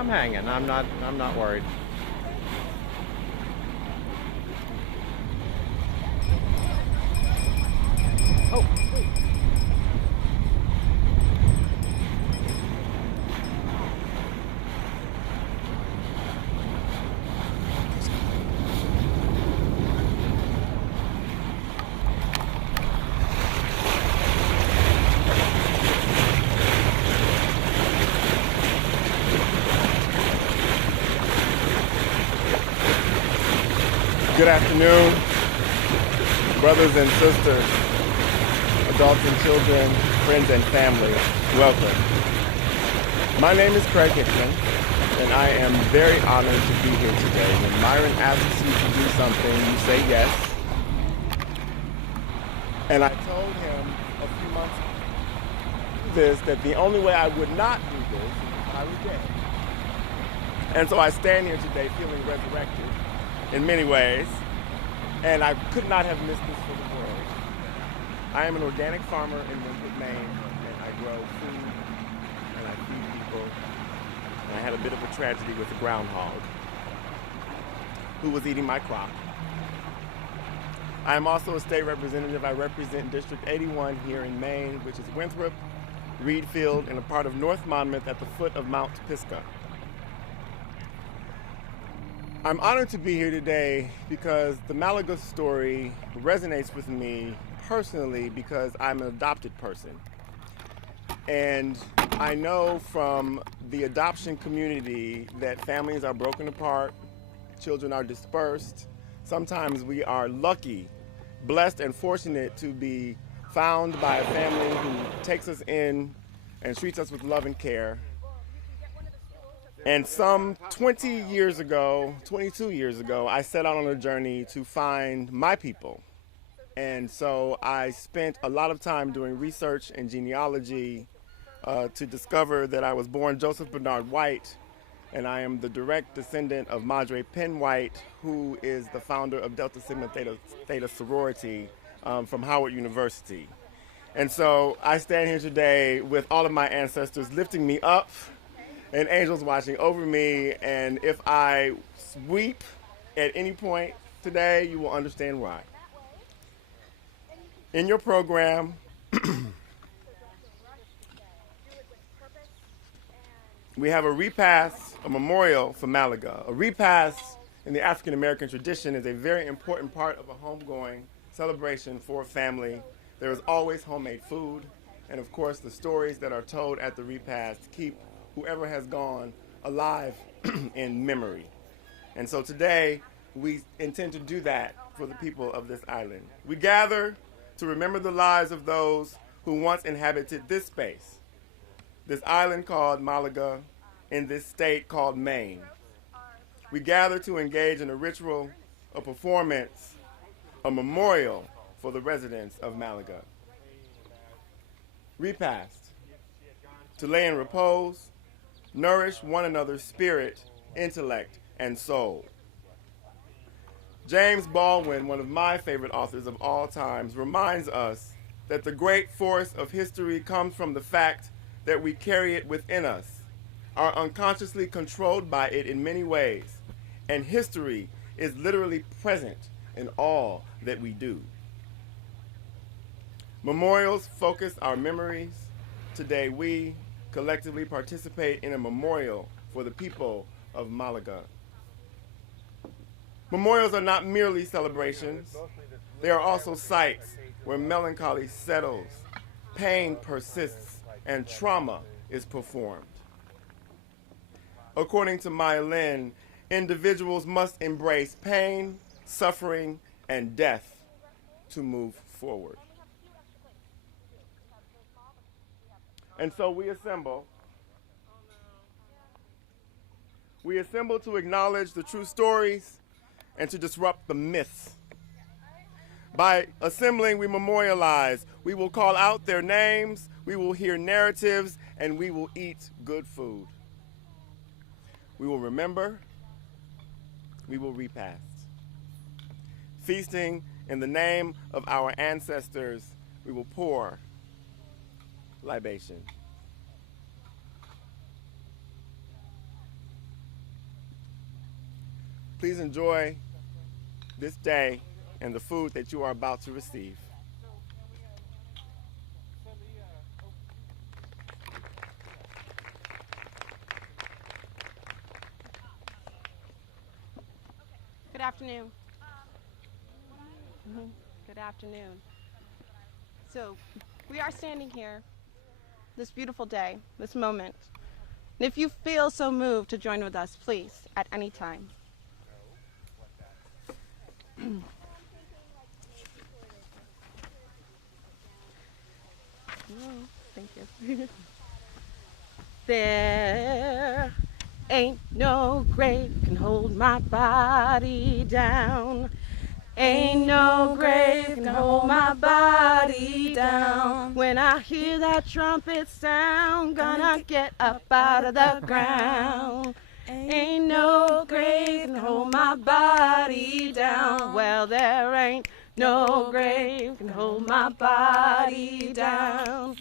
I'm hanging. I'm not worried. Oh, wait. Good afternoon, brothers and sisters, adults and children, friends and family. Welcome. My name is Craig Hickman, and I am very honored to be here today. When Myron asks you to do something, you say yes. And I told him a few months ago that the only way I would not do this is if I was dead. And so I stand here today feeling resurrected in many ways, and I could not have missed this for the world. I am an organic farmer in Winthrop, Maine, and I grow food and I feed people. And I had a bit of a tragedy with a groundhog who was eating my crop. I am also a state representative. I represent District 81 here in Maine, which is Winthrop, Reedfield, and a part of North Monmouth at the foot of Mount Pisgah. I'm honored to be here today because the Malaga story resonates with me personally because I'm an adopted person. And I know from the adoption community that families are broken apart, children are dispersed. Sometimes we are lucky, blessed, and fortunate to be found by a family who takes us in and treats us with love and care. And some 20 years ago, 22 years ago, I set out on a journey to find my people. And so I spent a lot of time doing research and genealogy to discover that I was born Joseph Bernard White, and I am the direct descendant of Madre Penn White, who is the founder of Delta Sigma Theta sorority from Howard University. And so I stand here today with all of my ancestors lifting me up and angels watching over me, and if I weep at any point today, you will understand why. In your program, we have a repast, a memorial for Malaga. A repast in the African American tradition is a very important part of a homegoing celebration for a family. There is always homemade food, and of course the stories that are told at the repast keep whoever has gone alive in memory. And so today, we intend to do that for the people of this island. We gather to remember the lives of those who once inhabited this space, this island called Malaga, in this state called Maine. We gather to engage in a ritual, a performance, a memorial for the residents of Malaga. Repast, to lay in repose, nourish one another's spirit, intellect, and soul. James Baldwin, one of my favorite authors of all times, reminds us that the great force of history comes from the fact that we carry it within us, are unconsciously controlled by it in many ways, and history is literally present in all that we do. Memorials focus our memories. Today we collectively participate in a memorial for the people of Malaga. Memorials are not merely celebrations. They are also sites where melancholy settles, pain persists, and trauma is performed. According to Maya Lin, individuals must embrace pain, suffering, and death to move forward. And so we assemble. We assemble to acknowledge the true stories and to disrupt the myths. By assembling, we memorialize. We will call out their names, we will hear narratives, and we will eat good food. We will remember, we will repast. Feasting in the name of our ancestors, we will pour libation. Please enjoy this day and the food that you are about to receive. Good afternoon. Good afternoon. So, we are standing here this beautiful day, this moment. And if you feel so moved to join with us, please, at any time. Thank you. There ain't no grave can hold my body down. Ain't no grave can hold my body down. When I hear that trumpet sound, gonna get up out of the ground. Ain't no grave can hold my body down. Well, there ain't no grave can hold my body down.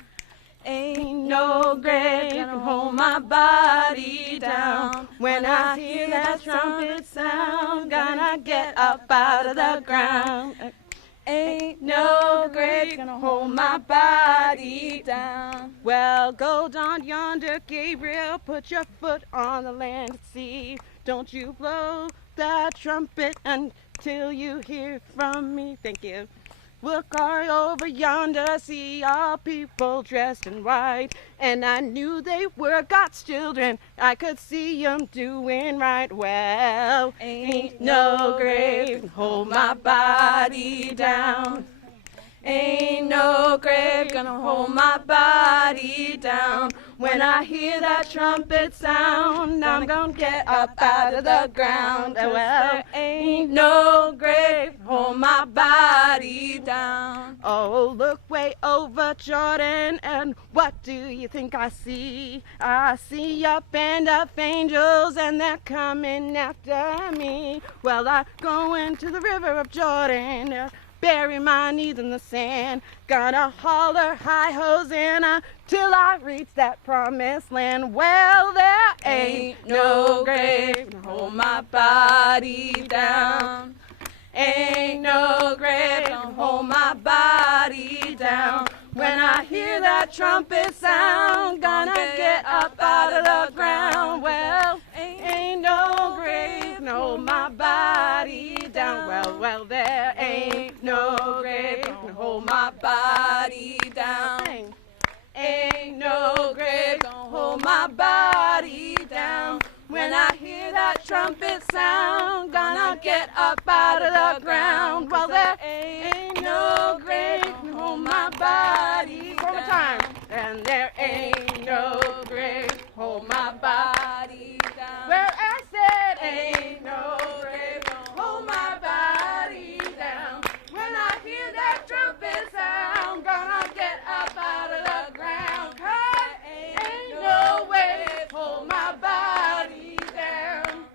Ain't no grave can hold my body down. When I hear that trumpet sound, gonna get up out of the ground. Ain't no grave gonna hold my body down. Well, go down yonder, Gabriel, put your foot on the land and sea. Don't you blow that trumpet until you hear from me. Thank you. Look all over yonder, see all people dressed in white. And I knew they were God's children, I could see them doing right. Well, ain't no grave can hold my body down. Ain't no grave gonna hold my body down. When I hear that trumpet sound, I'm gonna get up out of the ground. Well, ain't no grave can hold my body down. Oh, look way over Jordan, and what do you think I see? I see a band of angels, and they're coming after me. Well, I go into the river of Jordan, bury my knees in the sand, gonna holler high Hosanna till I reach that promised land. Well, there ain't no grave to hold my body down. Ain't no grave to hold my body down. When I hear that trumpet sound, gonna get up out of the ground. Well, ain't no grave to hold my body down. Well, there ain't no grave to hold my body down. Ain't no grave to hold my body down. When I hear that trumpet sound, gonna get up out of the ground. Well, there ain't no grave to hold my body down. One more time. And there ain't no grave to hold my body down. Well, I said ain't no grave to hold my body down. When I hear that trumpet sound, gonna get up out of the ground. 'Cause ain't no way to hold my body down.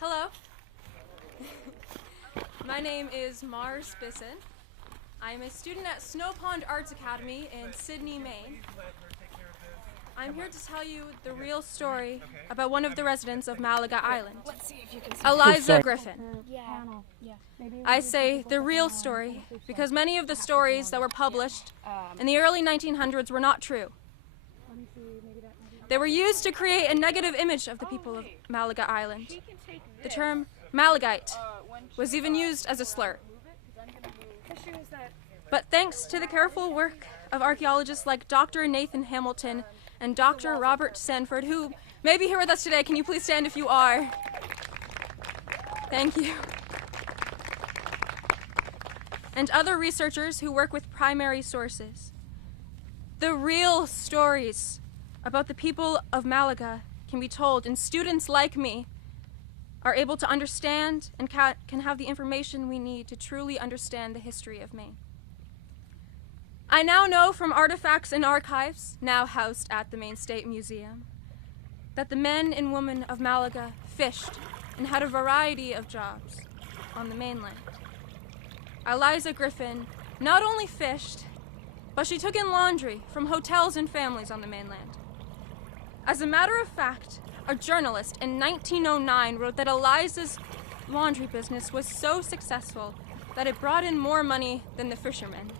Hello. My name is Mars Bisson. I am a student at Snow Pond Arts Academy in Sydney, Maine. I'm here to tell you the real story about one of the residents of Malaga Island, Eliza Griffin. I say the real story because many of the stories that were published in the early 1900s were not true. They were used to create a negative image of the people of Malaga Island. The term Malagite was even used as a slur. But thanks to the careful work of archaeologists like Dr. Nathan Hamilton and Dr. Robert Sanford, who may be here with us today, can you please stand if you are? Thank you. And other researchers who work with primary sources. The real stories about the people of Malaga can be told, and students like me are able to understand and can have the information we need to truly understand the history of Maine. I now know from artifacts and archives, now housed at the Maine State Museum, that the men and women of Malaga fished and had a variety of jobs on the mainland. Eliza Griffin not only fished, but she took in laundry from hotels and families on the mainland. As a matter of fact, a journalist in 1909 wrote that Eliza's laundry business was so successful that it brought in more money than the fishermen.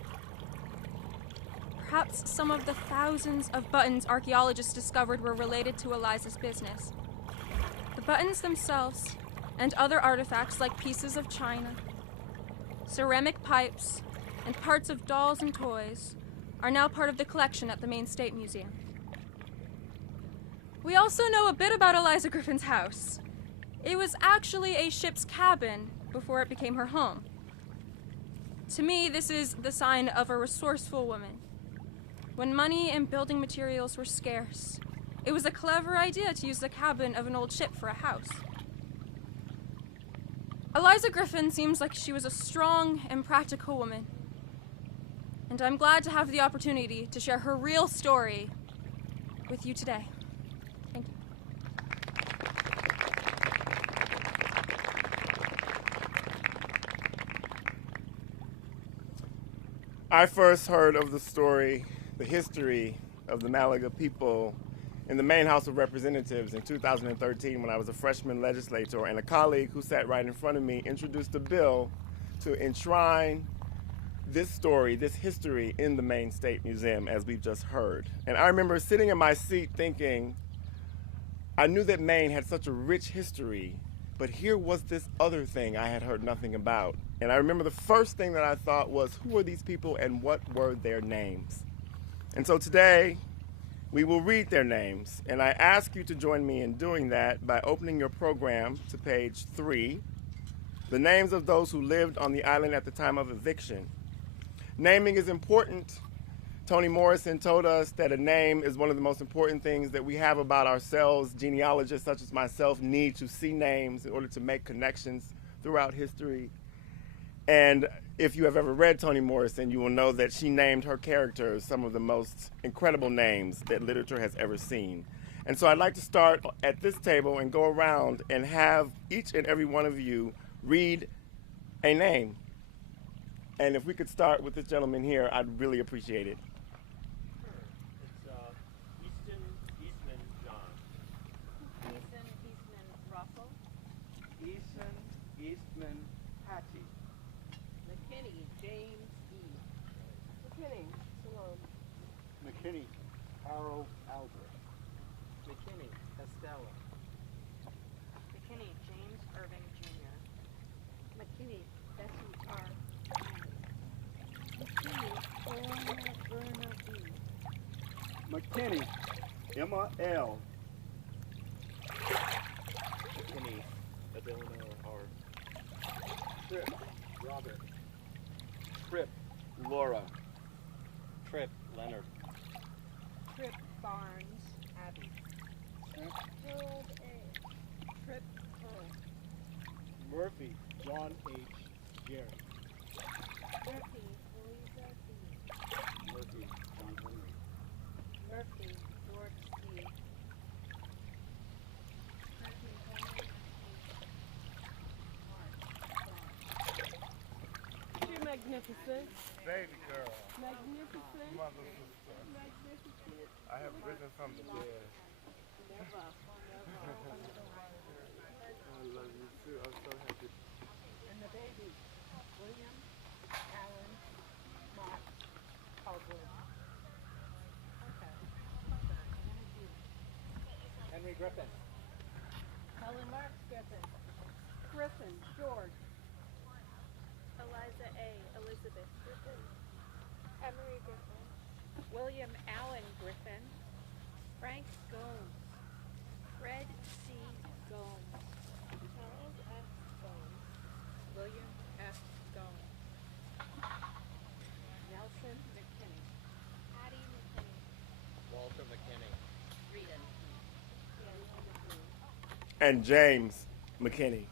Perhaps some of the thousands of buttons archaeologists discovered were related to Eliza's business. The buttons themselves and other artifacts like pieces of china, ceramic pipes, and parts of dolls and toys are now part of the collection at the Maine State Museum. We also know a bit about Eliza Griffin's house. It was actually a ship's cabin before it became her home. To me, this is the sign of a resourceful woman. When money and building materials were scarce, it was a clever idea to use the cabin of an old ship for a house. Eliza Griffin seems like she was a strong and practical woman, and I'm glad to have the opportunity to share her real story with you today. Thank you. I first heard of the story, the history of the Malaga people in the Maine House of Representatives in 2013 when I was a freshman legislator, and a colleague who sat right in front of me introduced a bill to enshrine this story, this history in the Maine State Museum, as we've just heard. And I remember sitting in my seat thinking, I knew that Maine had such a rich history, but here was this other thing I had heard nothing about. And I remember the first thing that I thought was, who are these people and what were their names? And so today, we will read their names, and I ask you to join me in doing that by opening your program to page 3, the names of those who lived on the island at the time of eviction. Naming is important. Toni Morrison told us that a name is one of the most important things that we have about ourselves. Genealogists such as myself need to see names in order to make connections throughout history. And if you have ever read Toni Morrison, you will know that she named her characters some of the most incredible names that literature has ever seen. And so I'd like to start at this table and go around and have each and every one of you read a name. And if we could start with this gentleman here, I'd really appreciate it. It's Eastman John. Eastman Russell. Eastman Hattie. McKinney James E. McKinney Salome. McKinney Harold Albert. McKinney Estella. McKinney James Irving Jr. McKinney Bessie R. McKinney Orna Verna B. McKinney Emma L. McKinney Adelina R. Tripp Robert. Tripp Laura. Tripp Leonard. Tripp Barnes Abby. Tripp Harold A. Tripp Pearl. Murphy John H. Jerry. Murphy Louisa B. Murphy John Henry. Murphy George C. Murphy Henry You're magnificent. Baby girl, Magnificent. mother sister, Magnificent. I have risen from the dead. Never. I love you too, I'm so happy. and the baby William Allen Mott Caldwell. Okay. Henry Griffin. Helen Mark Griffin. Griffin George. Eliza A. Elizabeth Griffin. Emery Griffin. William Allen Griffin. Frank Gomes. Fred C. Gomes. Charles F. Gomes. William F. Gomes. Nelson McKinney. Hattie McKinney. Walter McKinney. Rita McKinney. And James McKinney.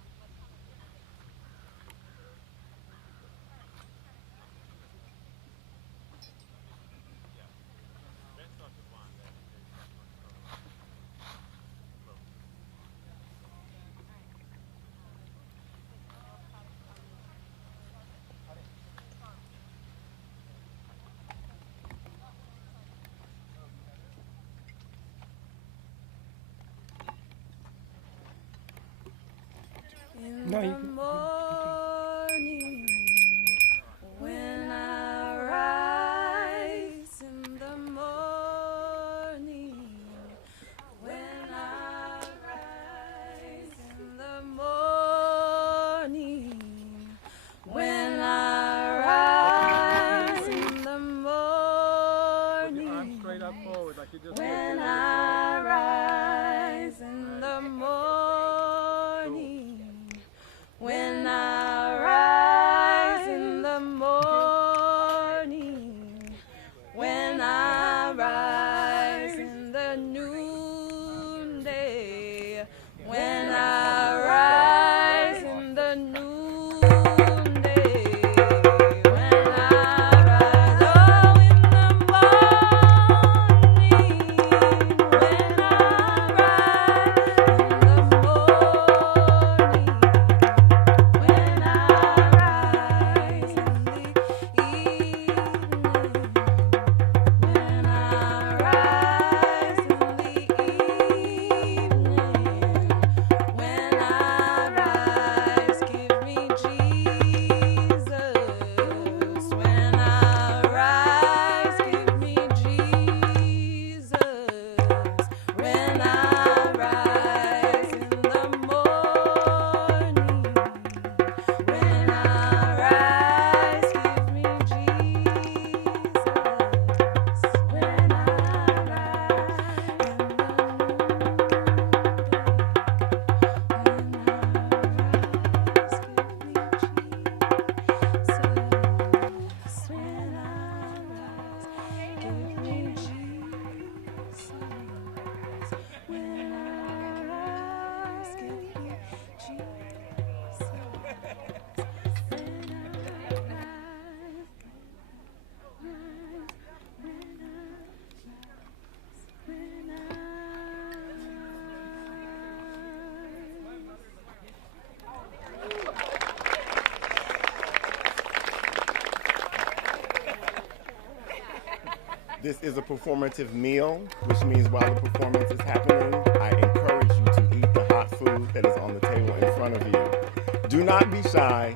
This is a performative meal, which means while the performance is happening, I encourage you to eat the hot food that is on the table in front of you. Do not be shy.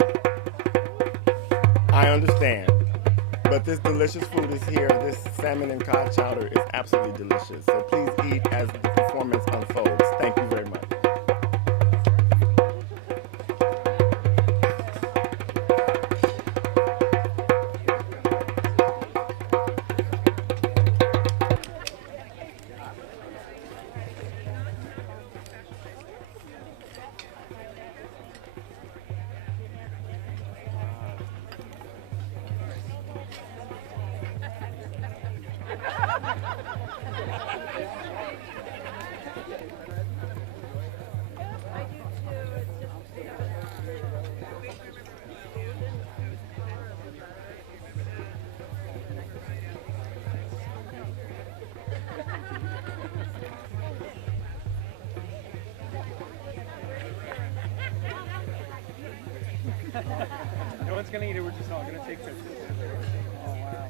I understand. But this delicious food is here. This salmon and cod chowder is absolutely delicious. So please eat as the performance unfolds. Thank you very much. No one's gonna eat it, we're just all gonna take pictures. Oh wow.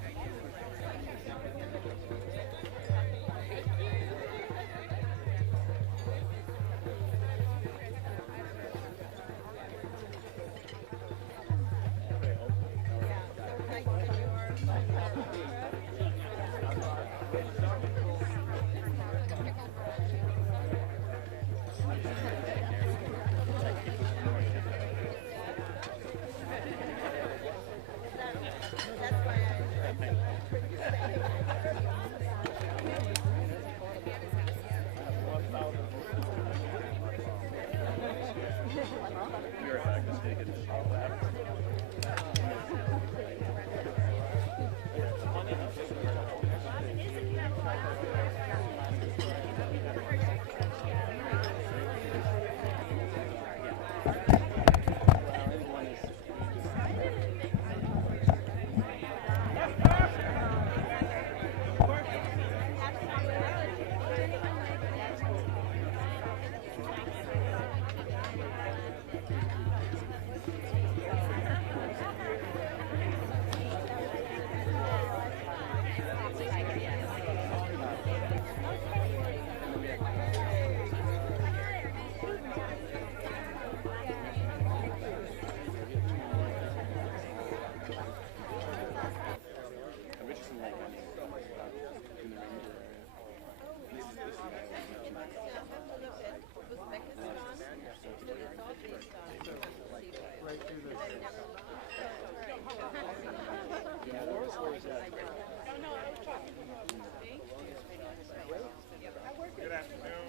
Good afternoon.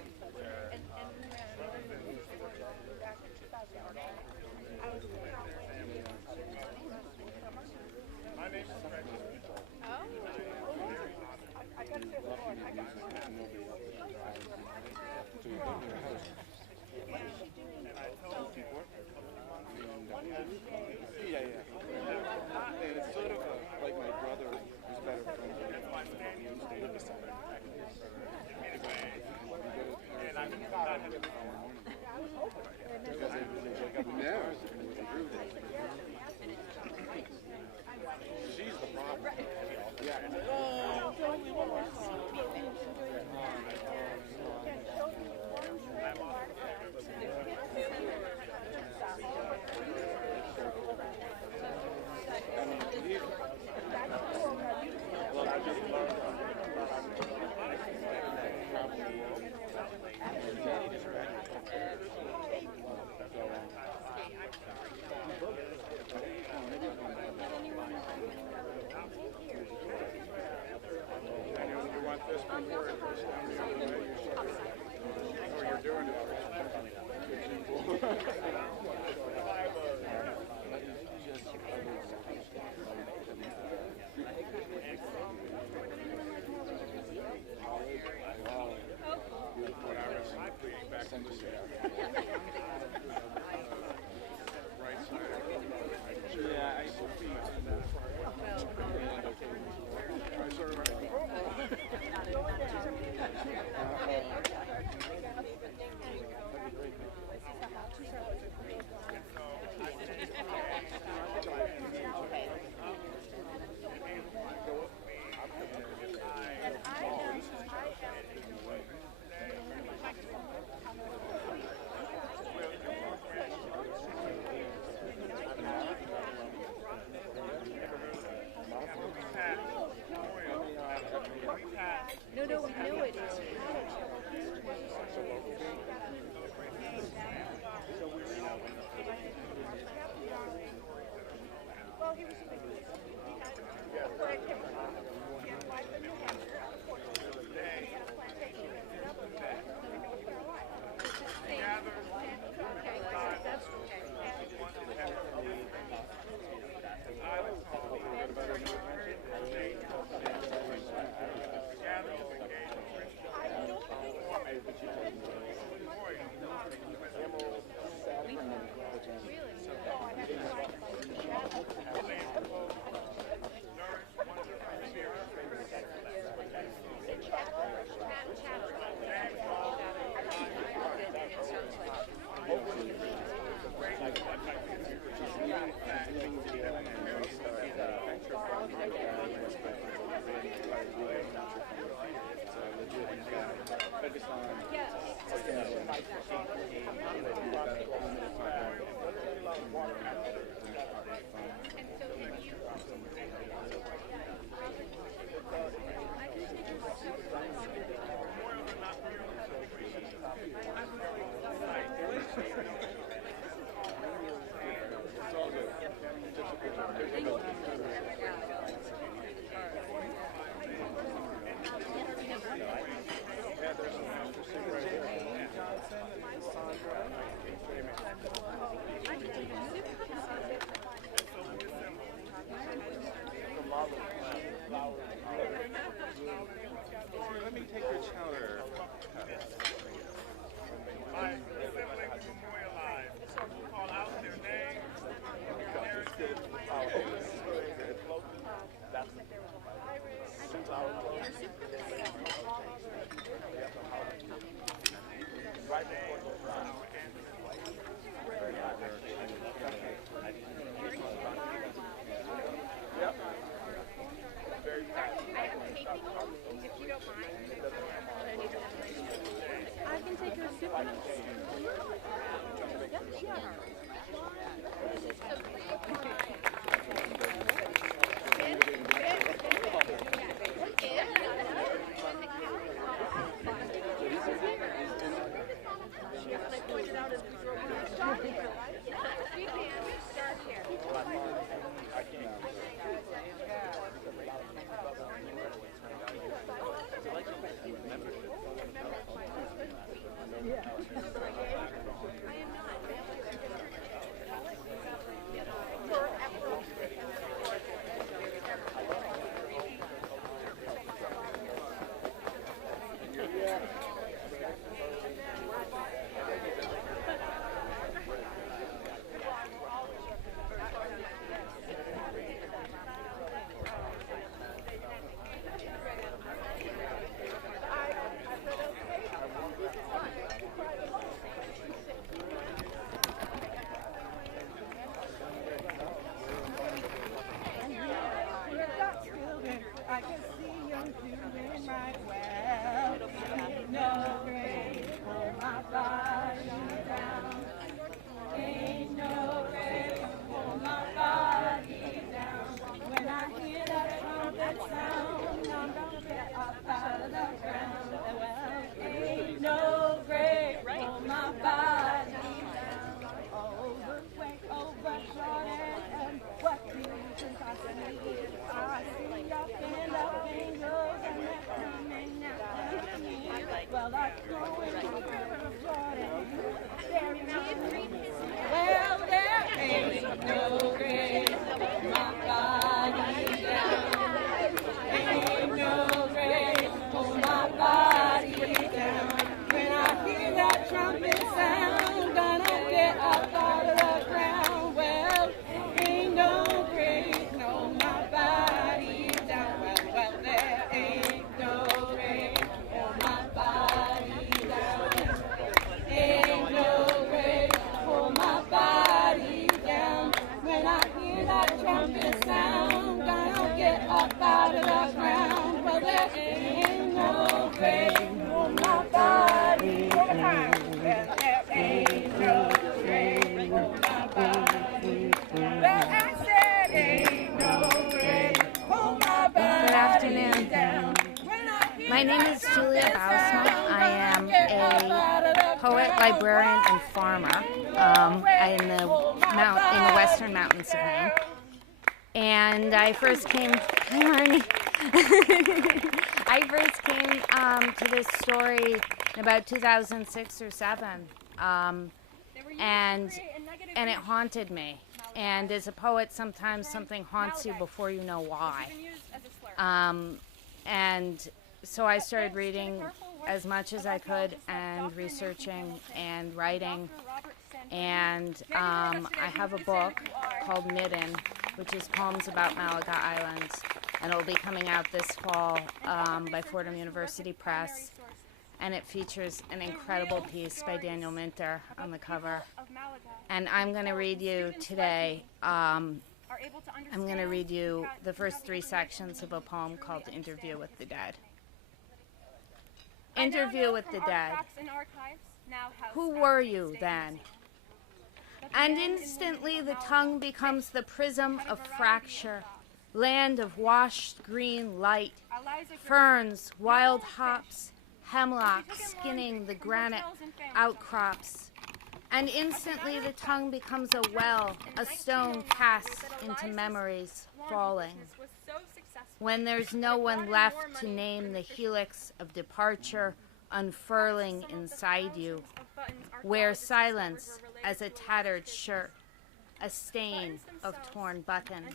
My name is Frank. Yeah. And it's sort of like my brother who's better friends with him. She's the problem. No, no, we knew it. It's how to tell the history. Well, he was a big leader. He had a plantation. He had a wife in New Hampshire, unfortunately. And he had a plantation in Dublin, in North Carolina. Okay, that's okay. Let me take your chowder. My siblings memorialized. Call out their names, heritage. I can take your soup. I can see I'm doing right well. No grace for my body down. Ain't no grace for my body down. When I hear that trumpet sound, I'm gonna get up out of the ground. Well, ain't no grace for my body down. Over short and what do you think I see? I see up and up angels and they're coming after me. Well, that's going to Jordan. Well, there ain't no grace for my body down. Ain't no grace for my body down. When I hear that trumpet sound, gonna get up out of the ground. Well, ain't no grace, no, my body down. Well, there ain't no grace for my body down. Ain't no grace for my body down. When I hear that trumpet sound, gonna get up out of the ground. Well, there ain't no grace for my body down. Well, there ain't no grace for my body down. Well, I said ain't no grace for my body down. When I hear My name is Julia Bausma. I am a poet, librarian, and farmer in the Western Mountains of Maine. And I first came. Hi, Marnie. I first came to this story in about 2006 or 7, and it haunted me. And as a poet, sometimes something haunts you before you know why. And so I started reading as much as I could and researching and writing. And I have a book called Midden, which is poems about Malaga Island. And it'll be coming out this fall by Fordham University Press. And it features an incredible piece by Daniel Minter on the cover. And I'm going to read you today, I'm going to read you the first 3 sections of a poem called Interview with the Dead. Interview with the Dead. Who were you then? And instantly the tongue becomes the prism of fracture, land of washed green light, ferns, wild hops, hemlock skinning the granite outcrops. And instantly the tongue becomes a well, a stone cast into memories falling. When there's no one left to name the helix of departure unfurling inside you, wear silence as a tattered shirt, a stain of torn buttons.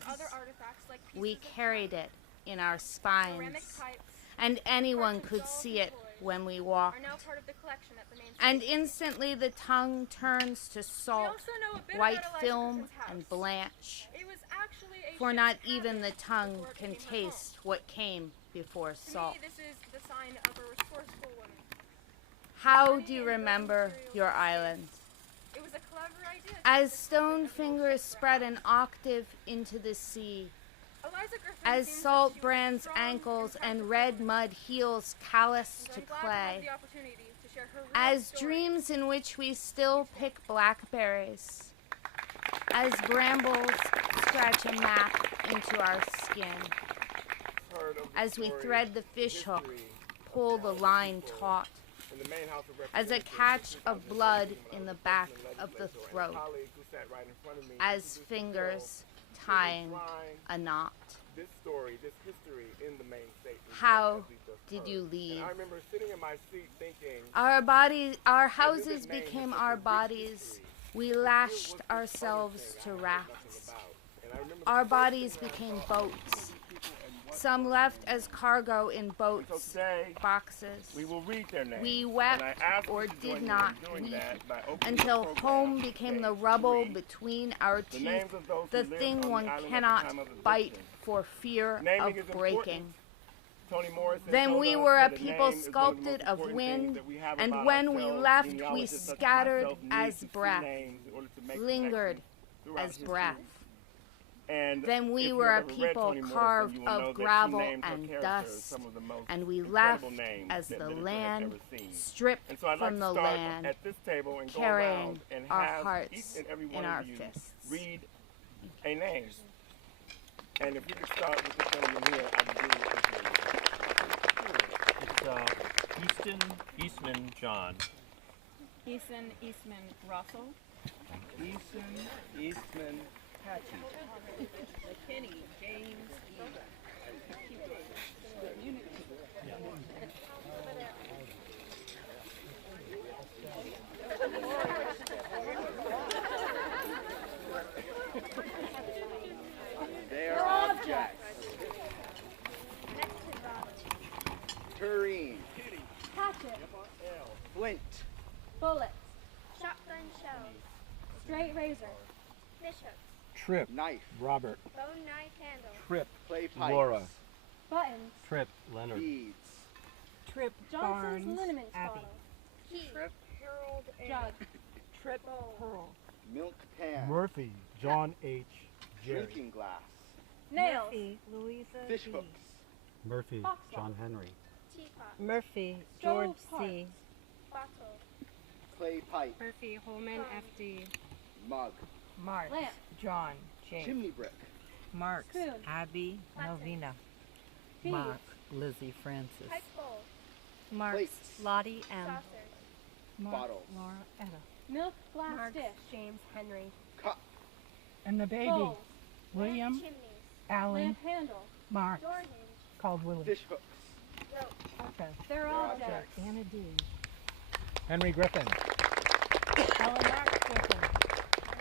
We carried it in our spines, and anyone could see it when we walked. And instantly the tongue turns to salt, white film, and blanch. For not even the tongue can taste what came before salt. How do you remember your island? As stone fingers spread an octave into the sea, as salt brands ankles and red mud heels callous to clay, as dreams in which we still pick blackberries, as brambles scratch a map into our skin, as we thread the fishhook, pull the line taut, as a catch of blood in the back of the throat, as fingers tying a knot. How did you leave? Our houses became our bodies. We lashed ourselves to rafts. Our bodies became boats. Some left as cargo in boats, boxes. We will read their names. We wept or did not weep until home became the rubble between our teeth, the thing one cannot bite for fear of breaking. Then we were a people sculpted of wind, and when we left, we scattered as breath, lingered as breath. Then we were a people carved of gravel and dust, and we left as the land stripped from the land, carrying our hearts in our fists. Read a name. And if you could start with the gentleman here, I would really appreciate it. It's Houston Eastman John. Easton Eastman Russell. Easton Eastman Patchy. McKinney James They are objects. Tureen. Hatchet. Flint. Bullets. Shotgun shells. Straight razor. Fishhook. Trip. Knife. Robert. Bone knife handle. Trip. Clay pipes. Laura. Buttons. Trip. Leonard. Beads. Trip Johnson's Barnes, liniment Abby. bottle. Key. Trip. Harold Jug. Trip Pearl. Milk pan. Murphy. John H. Jerry. Drinking glass. Nails. Murphy, Louisa Fish B. hooks. Murphy. Fox John Henry. Teapot. Murphy, Stove George pot. C. Bottle. Clay pipe. Murphy, Holman, F.D. Mug. Mark, Lamp. John J. Chimney brick. Marks, Spoon. Abby, Platter. Novena. Beads. Mark, Lizzie Francis. Mark. Lottie M. Bottle. Laura Etta. Milk glass Mark. dish. James Henry. Cup. And the baby, Bowls. William Allen Lamp handle. Marks, Door hinge. called Willie. Fish hooks. Okay. They're objects. Anna D. Henry Griffin. Ellen Marks Griffin.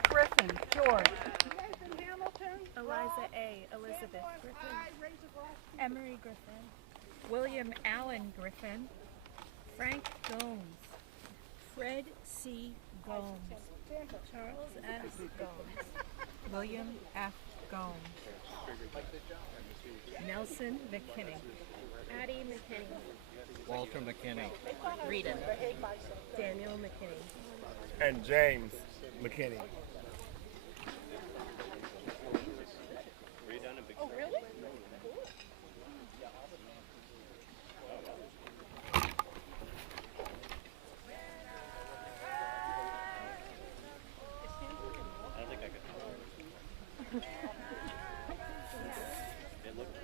Griffin, George. Eliza A. Elizabeth Griffin. Emery Griffin. William Allen Griffin. Frank Gomes. Fred C. Gomes. Charles S. Gomes. William F. Gomes. Nelson McKinney. Addie McKinney. Walter McKinney. Rita. Daniel McKinney. And James McKinney. Oh, really? I don't think I could. It looked.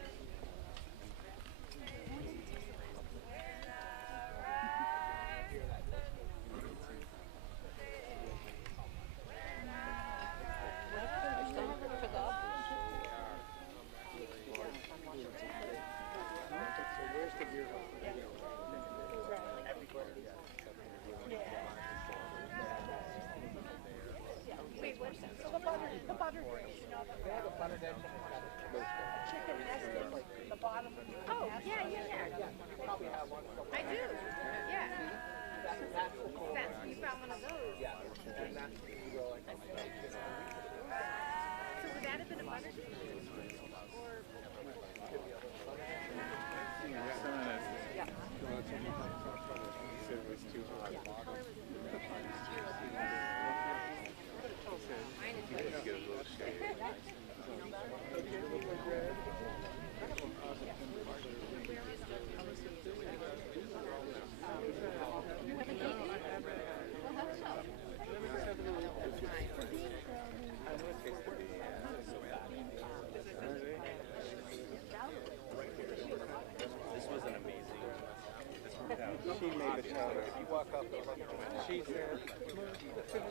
Oh, yeah. I do. Yeah. You found one of those. So would that have been a butter chicken? This was an amazing. She made the chowder. If you walk up, she said,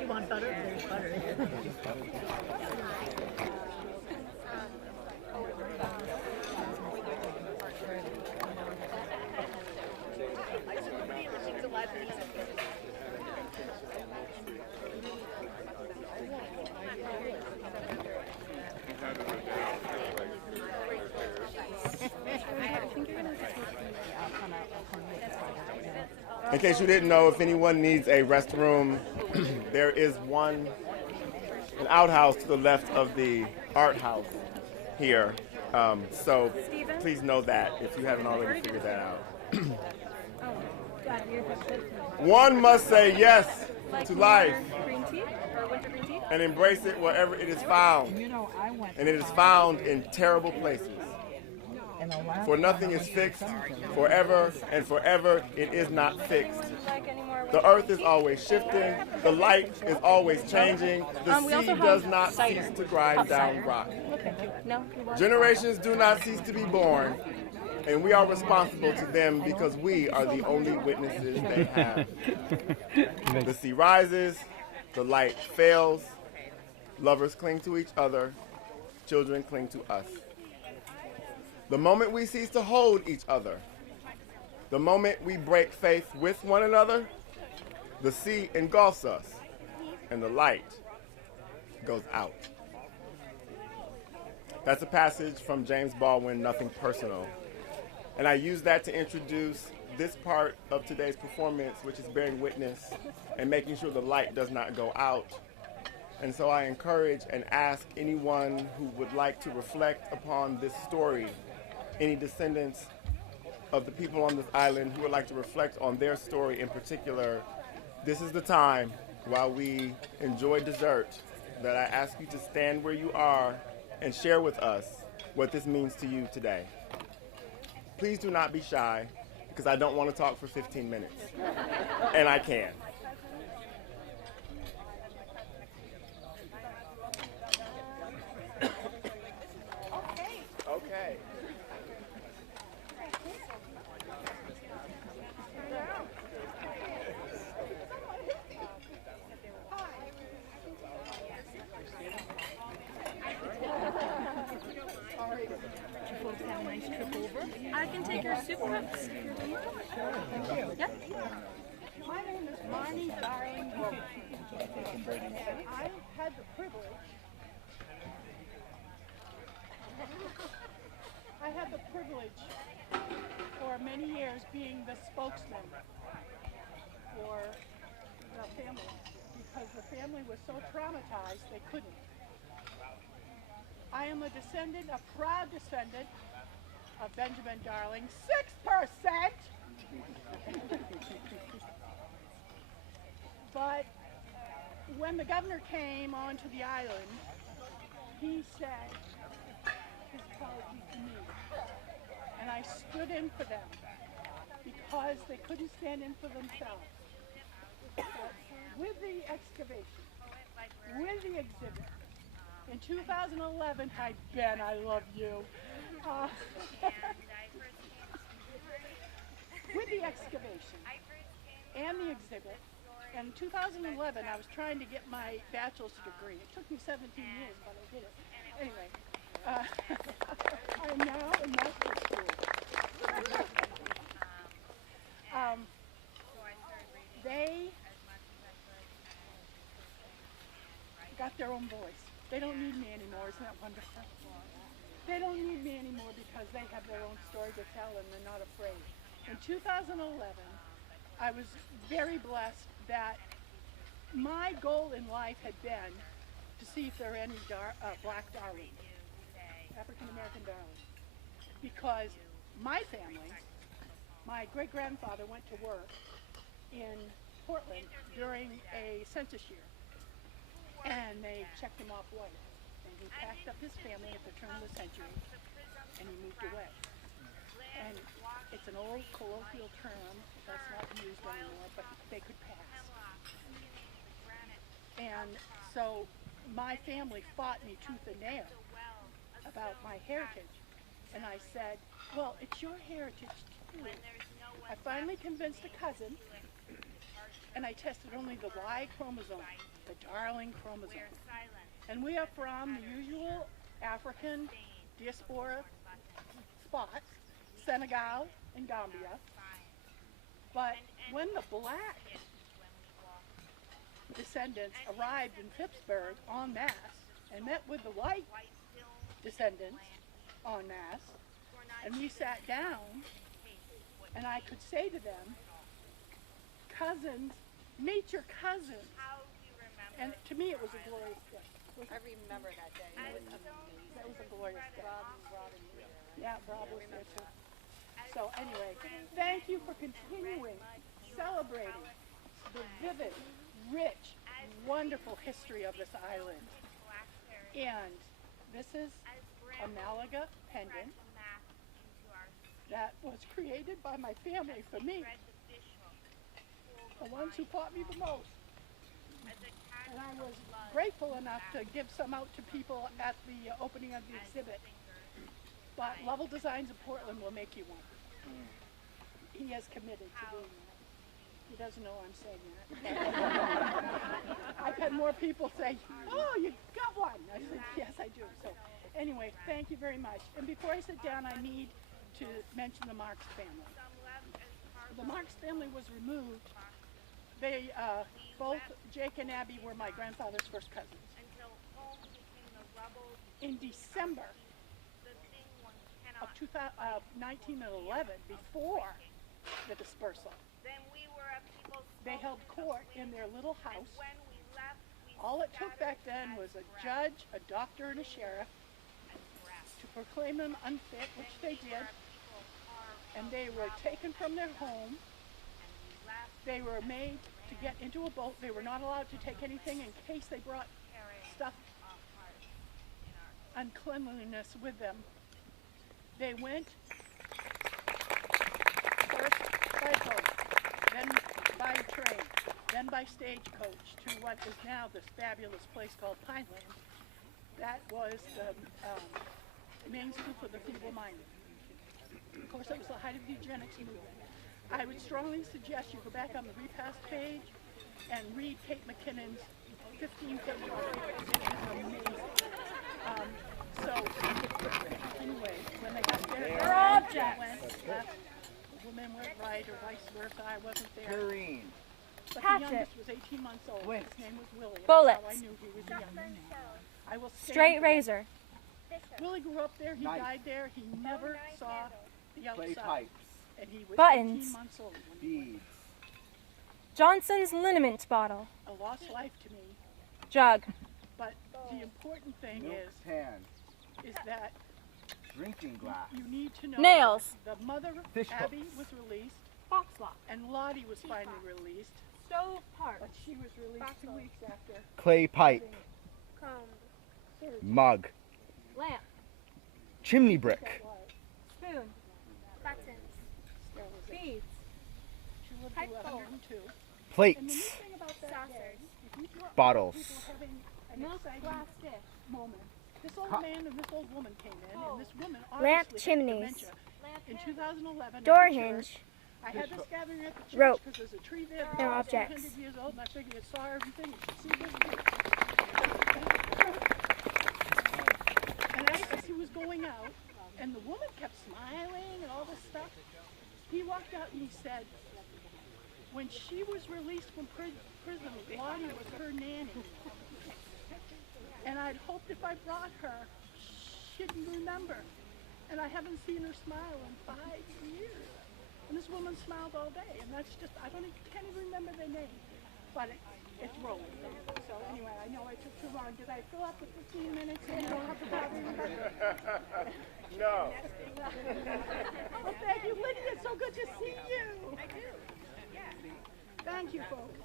You want butter? There's butter. In case you didn't know, if anyone needs a restroom, there is an outhouse to the left of the art house here. So please know that if you haven't already figured that out. One must say yes to life. Green tea or winter green tea? and embrace it wherever it is found. You know, I went And it is found in terrible places. in the last For nothing is fixed forever, and forever it is not fixed. The earth is always shifting, the light is always changing, the sea does not cease to grind down rock. Generations do not cease to be born, and we are responsible to them because we are the only witnesses they have. The sea rises, the light fails, lovers cling to each other, children cling to us. The moment we cease to hold each other, the moment we break faith with one another, the sea engulfs us and the light goes out. That's a passage from James Baldwin, Nothing Personal. And I use that to introduce this part of today's performance, which is bearing witness and making sure the light does not go out. And so I encourage and ask anyone who would like to reflect upon this story, any descendants of the people on this island who would like to reflect on their story in particular, this is the time while we enjoy dessert that I ask you to stand where you are and share with us what this means to you today. Please do not be shy, because I don't want to talk for 15 minutes, and I can. Okay. I can take your soup cups. Yep. My name is Marnie Darling Wilson, and I had the privilege for many years being the spokesman for the family, because the family was so traumatized they couldn't. I am a descendant, a proud descendant of Benjamin Darling, 6%. But when the governor came onto the island, he said his apology to me. And I stood in for them because they couldn't stand in for themselves. But with the excavation, with the exhibit, in 2011, hi Ben, I love you. With the excavation and the exhibit, in 2011, I was trying to get my bachelor's degree. It took me 17 years, but I did it. Anyway, I'm now in medical school. They got their own voice. They don't need me anymore. Isn't that wonderful? They don't need me anymore because they have their own story to tell and they're not afraid. In 2011, I was very blessed that my goal in life had been to see if there are any black darlings, African-American darlings, because my family, my great-grandfather went to work in Portland during a census year, and they checked him off white, and he packed up his family at the turn of the century, and he moved away. And it's an old colloquial term that's not used anymore, but they could pass. And so my family fought me tooth and nail about my heritage. And I said, well, it's your heritage too. I finally convinced a cousin, and I tested only the Y chromosome, the Darling chromosome. And we are from the usual African diaspora spots, Senegal and Gambia. But when the black descendants arrived in Pittsburgh en masse and met with the white descendants en masse, and we sat down, and I could say to them, cousins, meet your cousins. And to me it was a glorious day. I remember that day. That was a glorious day. Yeah, Rob was there too. So anyway, thank you for continuing celebrating the vivid, rich, wonderful history of this island. And this is a Malaga pendant that was created by my family for me, the ones who taught me the most. And I was grateful enough to give some out to people at the opening of the exhibit. But Level Designs of Portland will make you one. He has committed to doing that. He doesn't know I'm saying that. I've had more people say, oh, you got one. I said, yes, I do. So anyway, thank you very much. And before I sit down, I need to mention the Marks family. The Marks family was removed. They, both Jake and Abby were my grandfather's first cousins. In December of 1911, before the dispersal, they held court in their little house. All it took back then was a judge, a doctor, and a sheriff to proclaim them unfit, which they did. And they were taken from their home. They were made to get into a boat. They were not allowed to take anything in case they brought stuff, uncleanliness with them. They went first by boat, then by train, then by stagecoach to what is now this fabulous place called Pineland. That was the main school for the feeble-minded. Of course, it was the height of the eugenics movement. I would strongly suggest you go back on the Repast page and read Kate McKinnon's 15-page article. It is amazing. So, anyway, when they got there, women went right or vice versa. I wasn't there. Kareen. But the youngest was 18 months old. His name was Willie. Bullets. That's how I knew he was young. I will Straight razor. Willie grew up there. He died there. He never saw the Clay outside. pipes. And he was Buttons. 18 months old when he Beads. Johnson's liniment bottle. a lost life to me. Jug. But the important thing Milk pan. is that Drinking glass. you need to know Nails. the mother, Fish Abby, hooks. was released, Box lock. and Lottie was finally released, Stove part. but she was released 2 weeks after. Clay pipe. Mug. Lamp. Chimney brick. Spoon. Beads. She lived to 102. And the Plates. neat thing about that day, if you grew up Bottles. with people having an Milk exciting glass dish. moment, this old man and this old woman came in, and this woman Lamp obviously had chimneys. dementia. In 2011, Door at the hinge. church, I had this gathering at the church Rope. because there's a tree there And that's objects. 100 years old, and I figured it saw everything. You should see this. And as he was going out, and the woman kept smiling and all this stuff, he walked out and he said, when she was released from prison, Lottie was her nanny. And I'd hoped if I brought her, she'd remember. And I haven't seen her smile in 5 years. And this woman smiled all day, and that's just, can't even remember their name. But it's rolling. So anyway, I know I took too long. Did I fill up the 15 minutes and you don't have to bother anybody? No. Well, thank you, Lydia. It's so good to see you. I do. Yeah. Thank you, folks.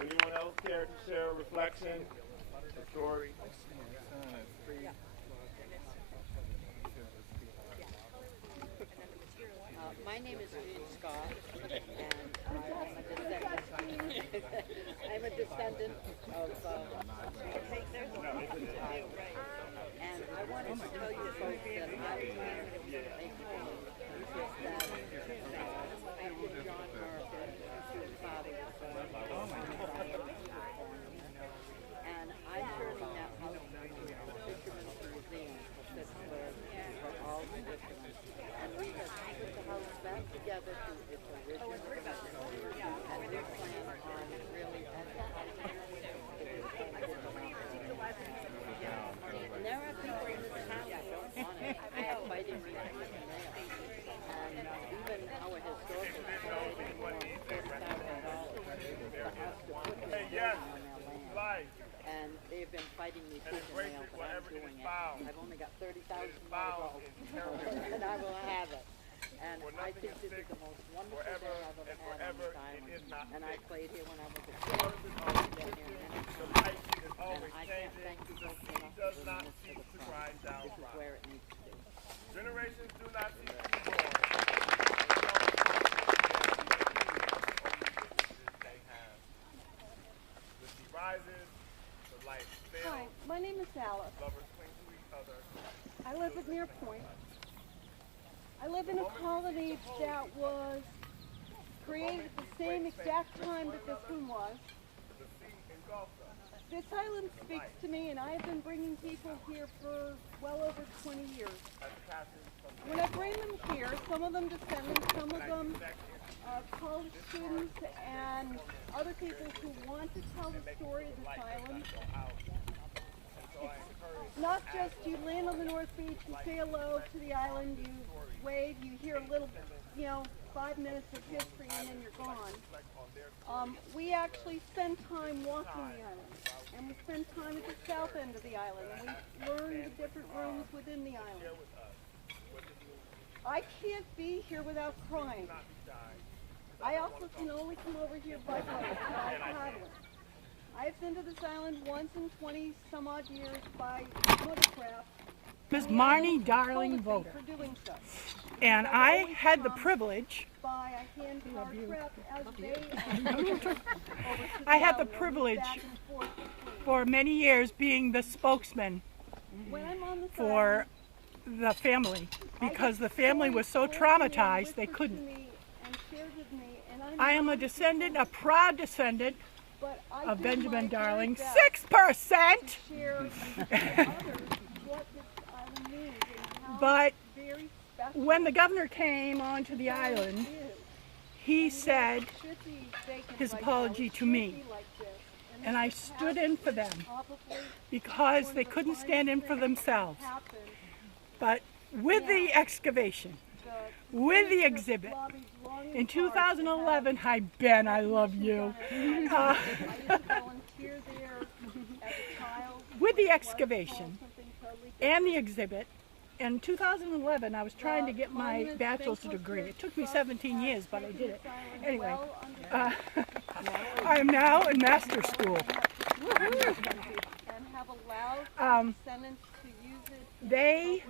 Anyone else care to share a reflection, a story? My name is Jean Scott, and I'm a descendant of, and I wanted to tell you folks that I was a John Market, whose father was and I'm turning that house into the Fisherman's Museum of Pittsburgh for all the fishermen. And we have put the house back together to its original and we plan on really and there are people in this town that don't want it. I have fighting with them. And even our historical society wants $6,000 for us to put this building on their land. And they've been fighting me tooth and nail, but I'm doing it. I've only got $30,000 and I will have it. And I think this is the most wonderful day I've ever had on this island. And I played here when I was a kid. I've been here many times. And I can't thank you folks enough for bringing this to the front. This is where it needs to be. Generations do not cease to be born. They have. The sea rises, the light fails. Hi, my name is Alice. Lovers cling to each other. I live at Near Point. I live in a colony that was created at the same exact time that this one was. The sea engulfs us. This island speaks to me, and I have been bringing people here for well over 20 years. When I bring them here, some of them descendants, some of them college students, and other people who want to tell the story of this island. It's not just you land on the North Beach, you say hello to the island, you wave, you hear a little, 5 minutes of history, and then you're gone. We actually spend time walking the island, and we spend time at the south end of the island, and we learn the different rooms within the island. I can't be here without crying. I also can only come over here by boat, by paddling. I've been to this island once in 20 some odd years by motorcraft. Ms. Marnie Darling Voter. For doing so. And I had the privilege, By a hand-powered craft as they I had the privilege for many years being the spokesman for the family, because the family was so traumatized they couldn't. I am a descendant, a proud descendant of Benjamin Darling, 6%! But when the governor came onto the island, he said his apology to me, and I stood in for them because they couldn't stand in for themselves. But with the excavation, with the exhibit, in 2011, hi Ben, I love you. With the excavation and the exhibit, in 2011, I was trying to get my bachelor's degree. It took me 17 years, but I did it. Anyway, I am now in master's school. They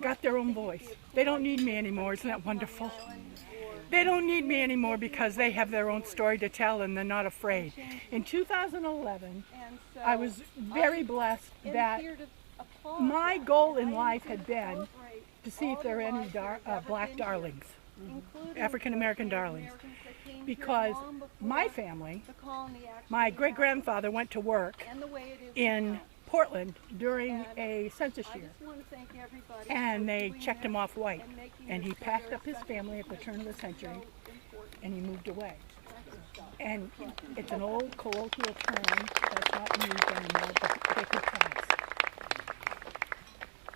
got their own voice. They don't need me anymore. Isn't that wonderful? They don't need me anymore because they have their own story to tell and they're not afraid. In 2011, I was very blessed that my goal in life had been to see if there are any black darlings, African American darlings, because my family, my great-grandfather went to work in Portland during a census year, and they checked him off white, and he packed up his family at the turn of the century, and he moved away. And it's an old colloquial term that's not used anymore, but picket times.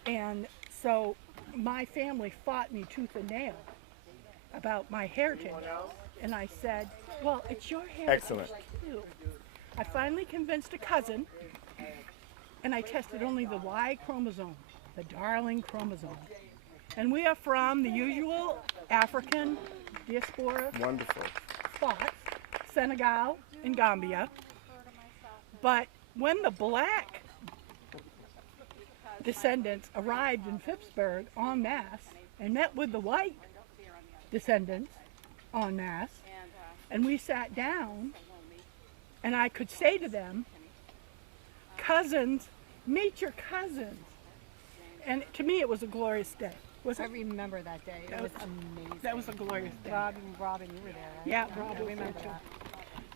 And so my family fought me tooth and nail about my heritage, and I said, well, it's your heritage. Excellent. Too. I finally convinced a cousin, and I tested only the Y chromosome, the Darling chromosome. And we are from the usual African diaspora spots, Senegal and Gambia. But when the black descendants arrived in Phippsburg en masse and met with the white descendants en masse, and we sat down, and I could say to them, cousins, meet your cousins. And to me, it was a glorious day. I remember that day. It was amazing. That was a glorious day. Robin, you were there, right? Yeah, Robin, I remember that.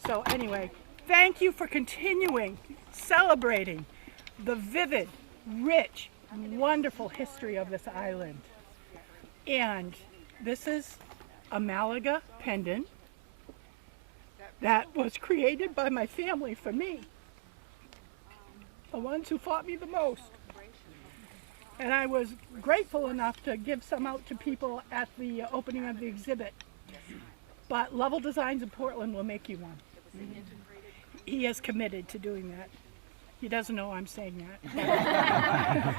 So anyway, thank you for continuing celebrating the vivid, rich, wonderful history of this island. And this is a Malaga pendant that was created by my family for me, the ones who fought me the most. And I was grateful enough to give some out to people at the opening of the exhibit. But Level Designs in Portland will make you one. He is committed to doing that. He doesn't know I'm saying that.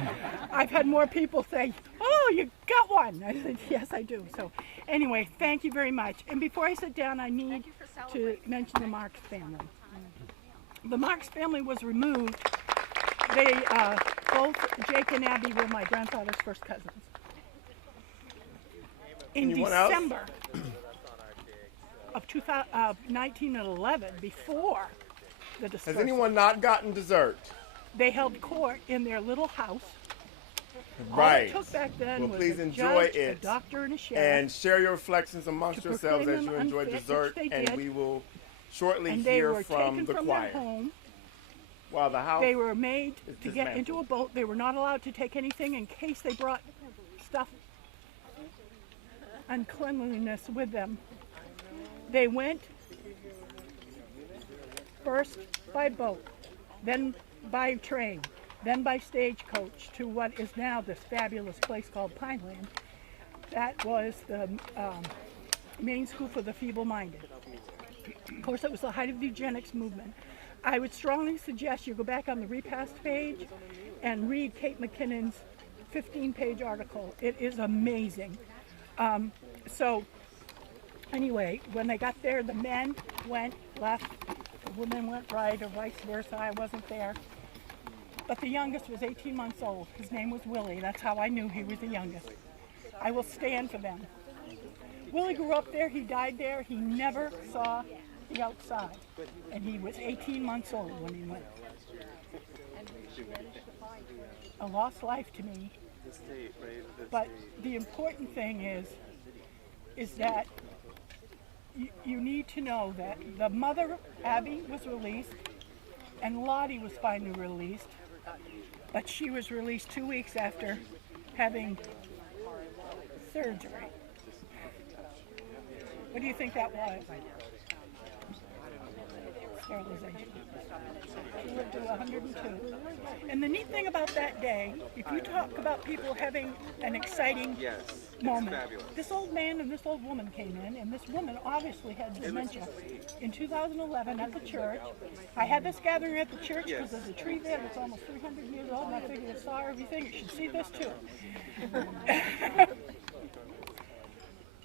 I've had more people say, oh, you got one. I said, yes, I do. So anyway, thank you very much. And before I sit down, I need to mention the Marks family. The Marks family was removed. They, both Jake and Abby were my grandfather's first cousins. In December of 1911, before the dispersal. Has anyone not gotten dessert? They held court in their little house. Right. All it took back then well, was please a enjoy judge, it a doctor, and a sheriff. And share your reflections amongst yourselves as you enjoy unfit, dessert. And we will shortly and hear they were from taken the from choir. Their home. While the house they were made to get into a boat. They were not allowed to take anything in case they brought stuff, uncleanliness with them. They went first by boat, then by train, then by stagecoach to what is now this fabulous place called Pineland. That was the main school for the feeble-minded. Of course, it was the height of the eugenics movement. I would strongly suggest you go back on the Repast page and read Kate McKinnon's 15-page article. It is amazing. So anyway, when they got there, the men went left, the women went right, or vice versa. I wasn't there. But the youngest was 18 months old. His name was Willie. That's how I knew he was the youngest. I will stand for them. Willie grew up there. He died there. He never saw the outside. And he was 18 months old when he went. A lost life to me. But the important thing is that you need to know that the mother, Abby, was released, and Lottie was finally released, but she was released 2 weeks after having surgery. What do you think that was? Sterilization. She lived to 102. And the neat thing about that day, if you talk about people having an exciting moment, this old man and this old woman came in, and this woman obviously had dementia. In 2011 at the church, I had this gathering at the church because there's a tree there that's almost 300 years old, and I figured I saw everything. You should see this too.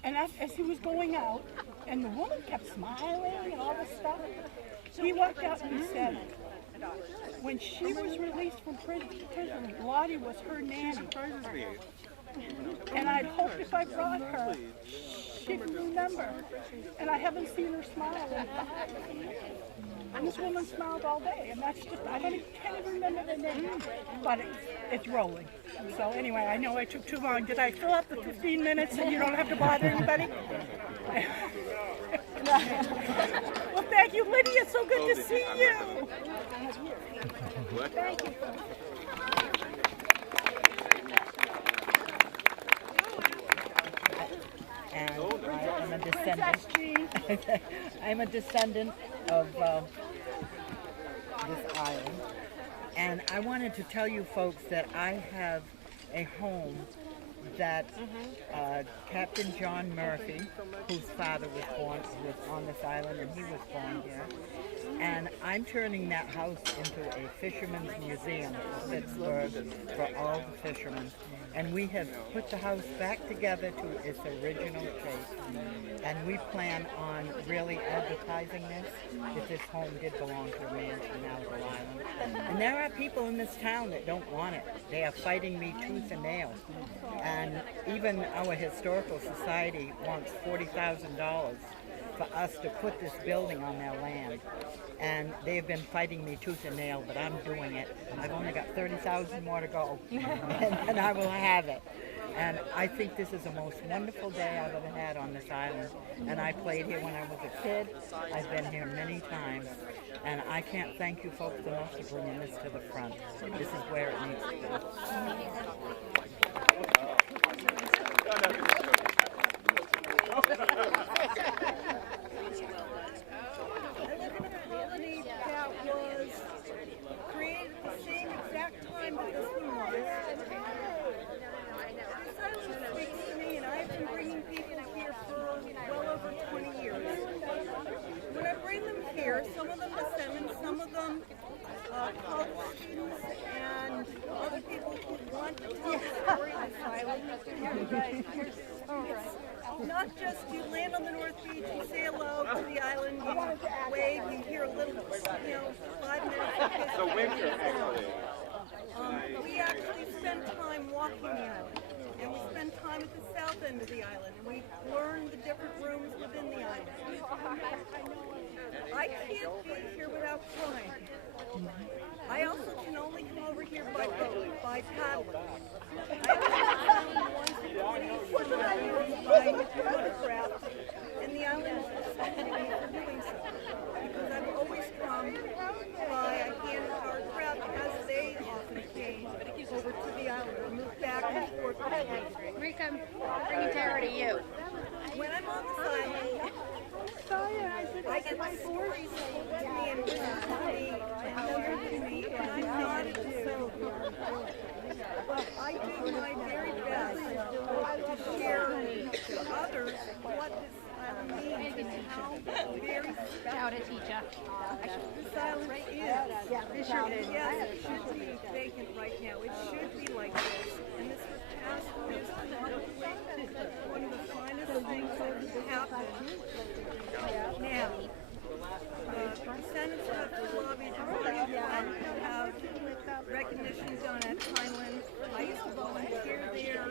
And as he was going out, and the woman kept smiling and all this stuff, he walked out and he said, when she was released from prison, Lottie was her nanny. And I'd hoped if I brought her, she'd remember. And I haven't seen her smile. And this woman smiled all day, and that's just, can't even remember the name, but it's rolling. So anyway, I know I took too long. Did I fill up the 15 minutes so you don't have to bother anybody? Well, thank you, Lydia. It's so good to see you. Thank you. And I am a descendant. I'm a descendant of this island. And I wanted to tell you folks that I have a home that Captain John Murphy, whose father was on this island, and he was born here. And I'm turning that house into a fisherman's museum in Pittsburgh for all the fishermen. And we have put the house back together to its original shape. And we plan on really advertising this, if this home did belong to a man from Malaga Island. And there are people in this town that don't want it. They are fighting me tooth and nail. And even our historical society wants $40,000 for us to put this building on their land. And they've been fighting me tooth and nail, but I'm doing it. I've only got 30,000 more to go, and I will have it. And I think this is the most wonderful day I've ever had on this island. And I played here when I was a kid. I've been here many times. And I can't thank you folks enough for bringing this to the front. This is where it needs to be. Some of them descendants, some of them called want to tell the story of this island. You're so right. Not just you land on the North Beach, you say hello to the island, you wave, you hear a little, 5 minutes of history. So winter, actually. We actually spend time walking the island, and we spend time at the south end of the island, and we learn the different rooms within the island. I can't be here without crying. I also can only come over here by boat, by paddling. I only once in 20 years by watercraft, and the island is respecting me for doing so. Because I've always come by a hand-powered craft as they often came over to the island or moved back and forth. Rika, bringing terror to you. When I'm on this island, I get my stories told to me and written to me and shared to me, and I'm not a Jew. But I do my very best to share to others what this island means and how very special this island is. Yes, it should be vacant right now. It should be like this. And this was past one of the finest things that has happened. Now, the Senate's have lobbied hard to have recognition done at Highland. I used to volunteer there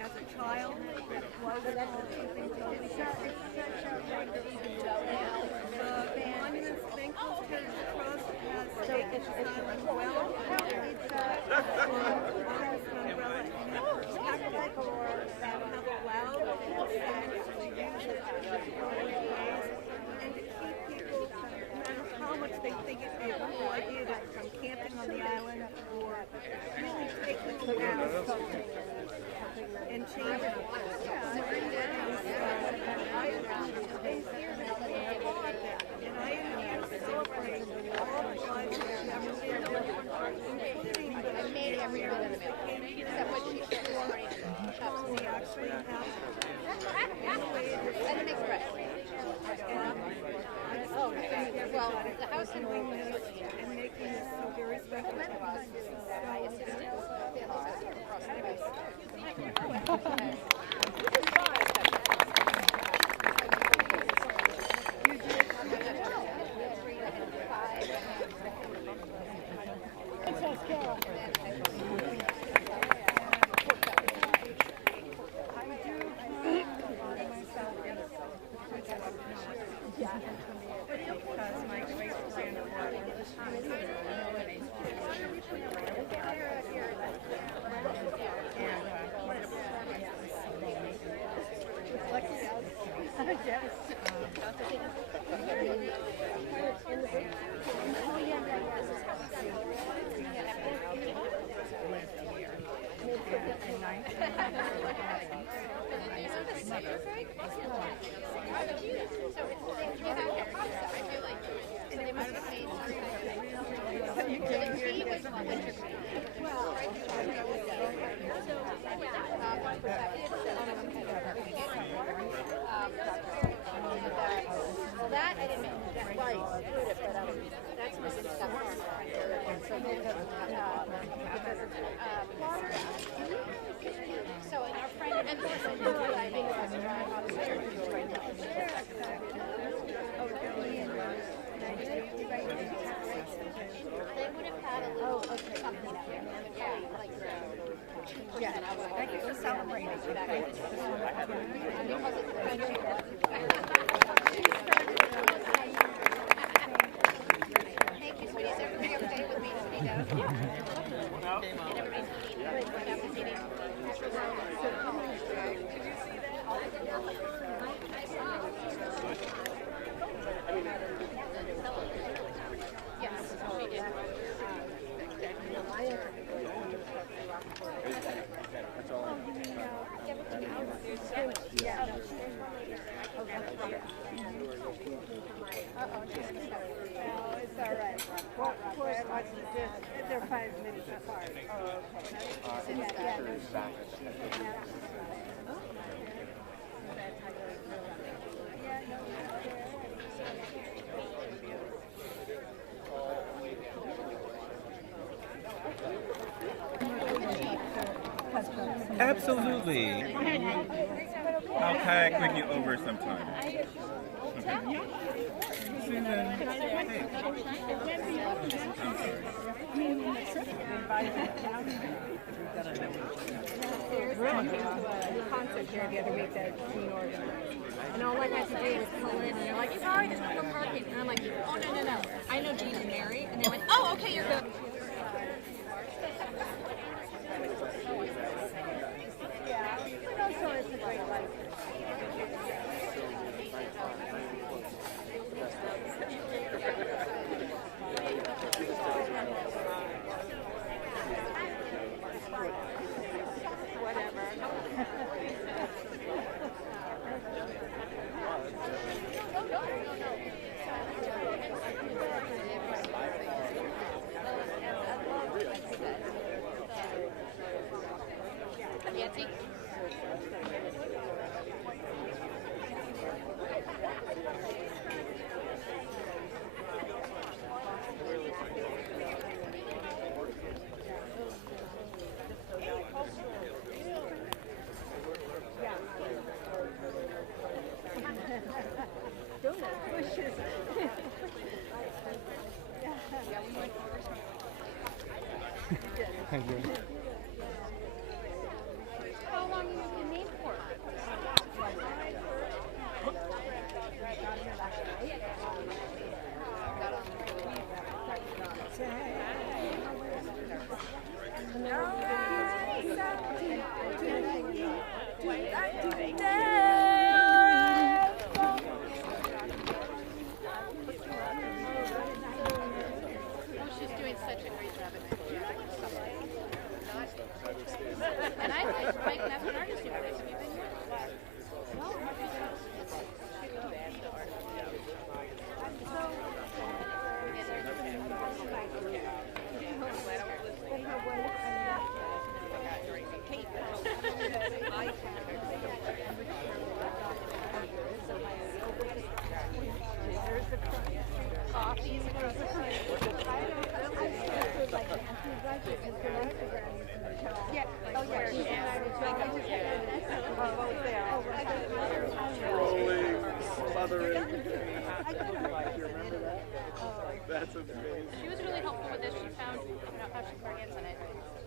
as a child. Something totally different. The Monuments Thankful Heritage Trust has taken this island well. Umbrella and have protected and have allowed citizens to use it and to keep people, no matter how much they think it'd be a cool idea to come camping on the island or really taking a walk and changing it. And I am here to celebrate all the lives that have never been including the made every bit of it. Except what she actually happened. And it makes right. Well, the house and doing this and making this so very special to us. That I didn't make. Right. That's my stuff. So our friend and person who I make us drive out of there right now. They would have had a little something there. Yeah, thank you for celebrating. Because it's friendship. Thank you, sweetie. Is everybody okay with me sitting down? And everybody's eating. Yes, she did. It's all right. They're 5 minutes apart. Oh, okay. Absolutely. I'll kayak with you over sometime. Susan, hey. I'm sorry. Concert here the other week that we organized. And all I had to do was pull in, and they're like, sorry, there's no parking. And I'm like, oh, no. I know Jean and Mary. And they went, oh, okay, you're good. Yeah, but also it's a great life. Thank you. How long have you been named for? She's doing such a great job at it. And I like Mike, and that's what artist you guys have you been here? Coffees across the yeah. Oh, yeah. Rolling, smothering. Do you remember that? That's amazing. She was really helpful with this. She found, how she forgets on it.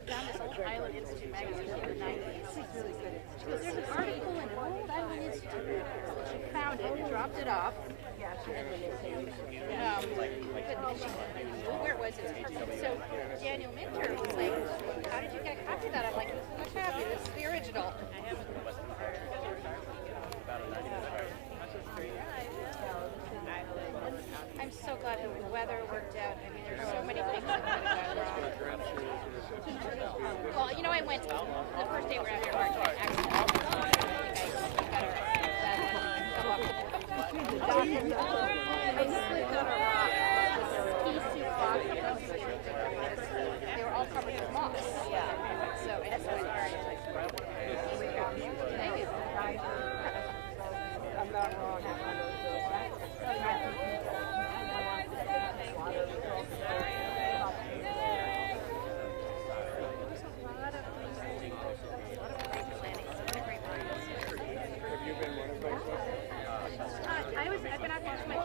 Found this old Island Institute magazine in the 90s. She goes, there's an article in Old Island Institute. She found it, dropped it off. Where was it? So Daniel Minter was like, how did you get a copy of that? I'm like, this is my copy. This is the original. I'm so glad the weather worked out. I mean, there's so many things that could have gone wrong. Well, you know, I went the first day we were out here, March, I accidentally they were all covered with moss. Yeah. So I just went thank you. I'm not wrong. I've been out watching my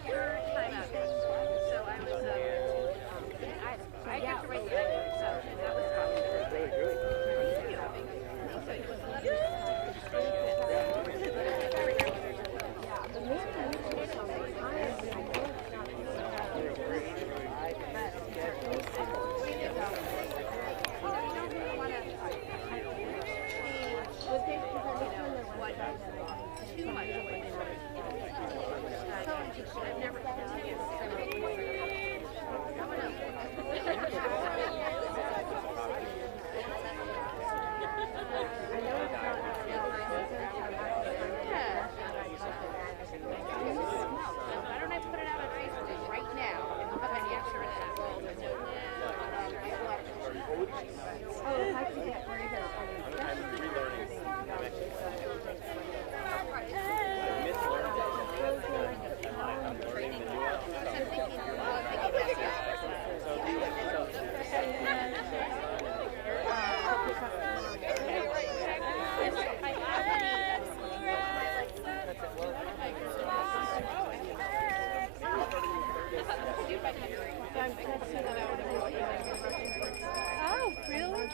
Oh, really?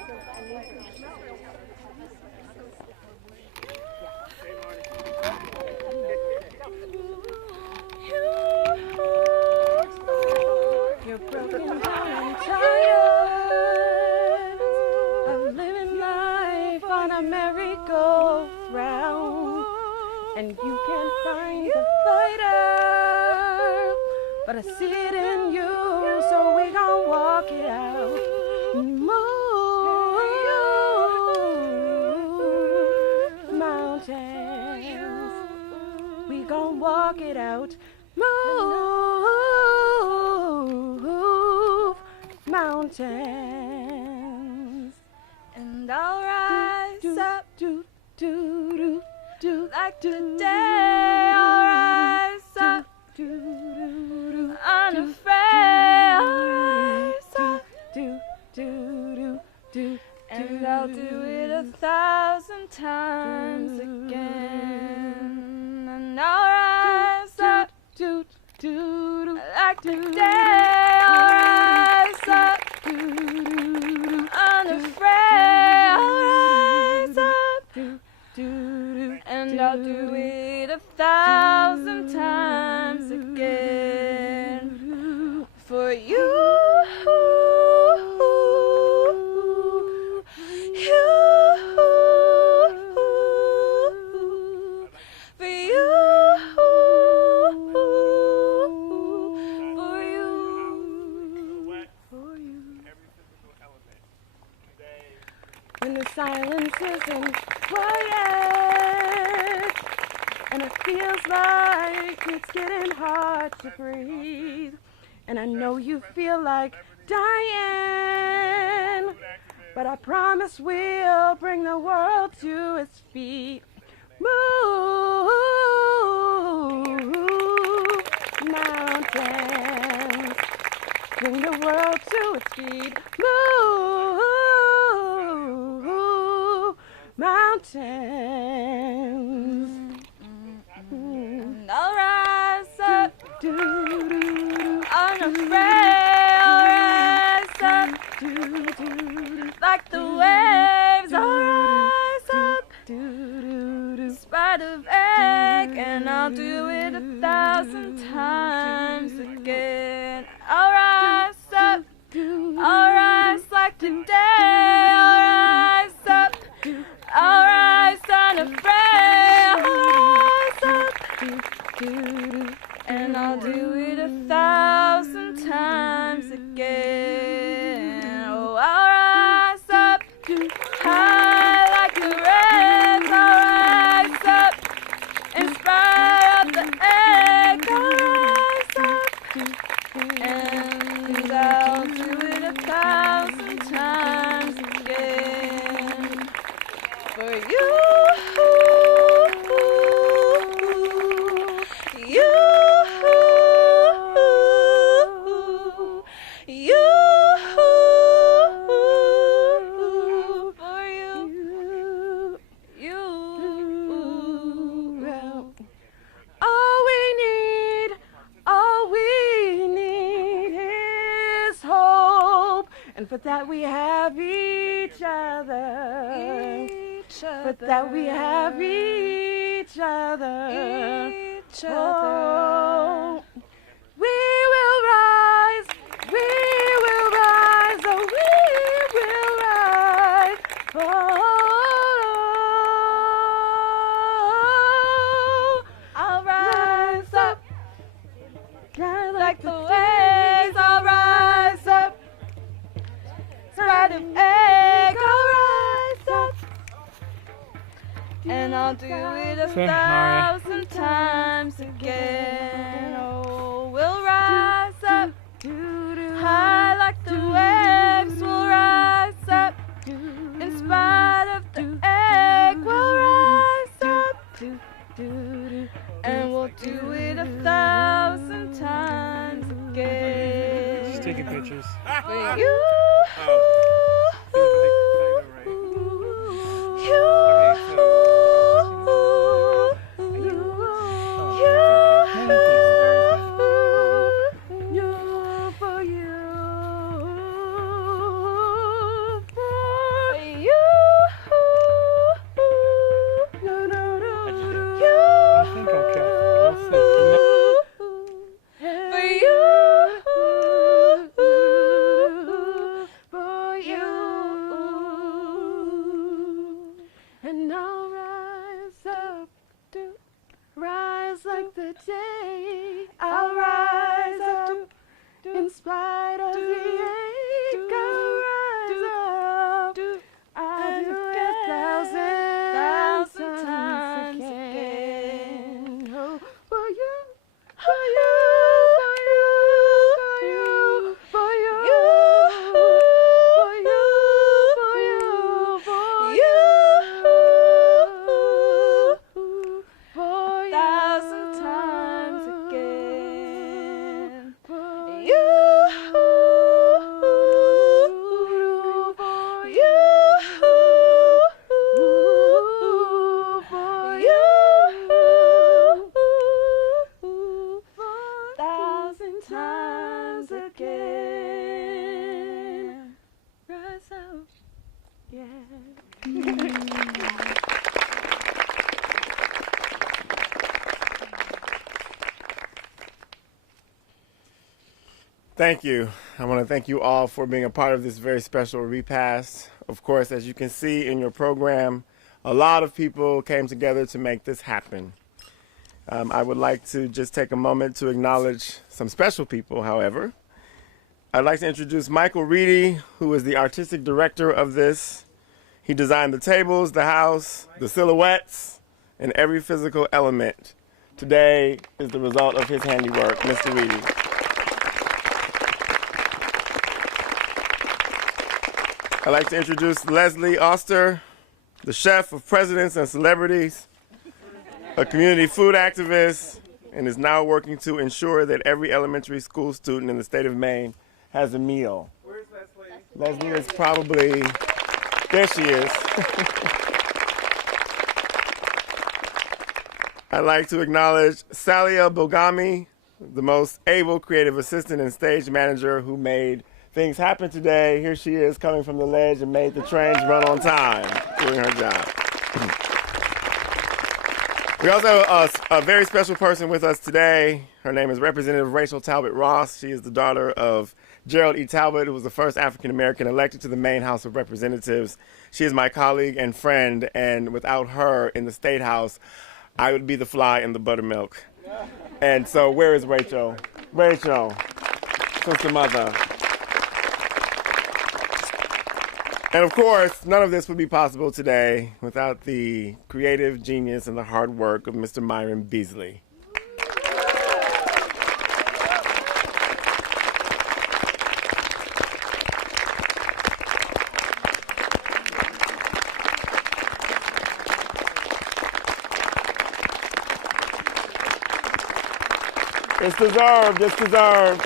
You're broken down and tired of living life on a merry-go-round, and you can't find the fighter, but I see it in you, so we gon' walk it out. Move mountains, we gon' walk it out. Move mountains, And I'll rise up like today. I'll rise up unafraid. I'll rise up and I'll do it 1,000 times again. And I'll rise up like today. I'll rise up unafraid. I'll rise up and I'll do it 1,000 times again for you. When the silence isn't quiet, and it feels like it's getting hard to breathe, and I know you feel like dying, but I promise we'll bring the world to its feet. Move mountains, bring the world to its feet. Move mountains. And I'll rise up unafraid. I'll rise up like the waves. I'll rise up in spite of ache, and I'll do it 1,000 times again. I'll rise up. I'll rise like today. I'll rise up. I'll rise unafraid. I'll rise up and I'll do it 1,000 times again. Oh, I'll rise up high like the rays. I'll rise up in spite of the ache. I'll rise up and I'll do it 1,000 times again for you. For that we have each other. For that we have each other. Oh, we will rise. We will rise. Oh, we will rise. Oh, I'll rise up like the waves. I'll rise up. Spite of egg, I'll rise up and I'll do it 1,000 times again. Oh, we'll rise up high like the waves. We'll rise up in spite of the egg. We'll rise up and we'll do it 1,000 times again. Just taking pictures. For you. again. Rise up. Yeah. Thank you. I want to thank you all for being a part of this very special repast. Of course, as you can see in your program, a lot of people came together to make this happen. I would like to just take a moment to acknowledge some special people, however. I'd like to introduce Michael Reedy, who is the artistic director of this. He designed the tables, the house, the silhouettes, and every physical element. Today is the result of his handiwork, Mr. Reedy. I'd like to introduce Leslie Oster, the chef of presidents and celebrities, a community food activist, and is now working to ensure that every elementary school student in the state of Maine has a meal. Where's Leslie? Leslie is probably, there she is. I'd like to acknowledge Salia Bogami, the most able creative assistant and stage manager who made things happen today. Here she is coming from the ledge and made the trains run on time, doing her job. We also have a very special person with us today. Her name is Representative Rachel Talbot Ross. She is the daughter of Gerald E. Talbot, who was the first African-American elected to the Maine House of Representatives. She is my colleague and friend, and without her in the State House, I would be the fly in the buttermilk. And so where is Rachel? Rachel, sister mother. And of course, none of this would be possible today without the creative genius and the hard work of Mr. Myron Beasley. It's deserved, it's deserved.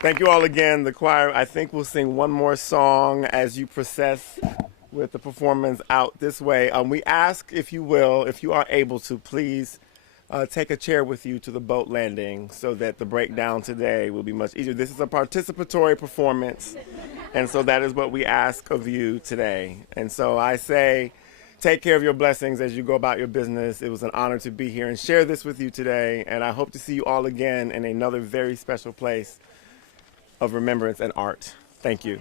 Thank you all again. The choir, I think, will sing one more song as you process with the performance out this way. We ask, if you will, if you are able to, please take a chair with you to the boat landing so that the breakdown today will be much easier. This is a participatory performance, and so that is what we ask of you today. And so I say, take care of your blessings as you go about your business. It was an honor to be here and share this with you today, and I hope to see you all again in another very special place of remembrance and art. Thank you.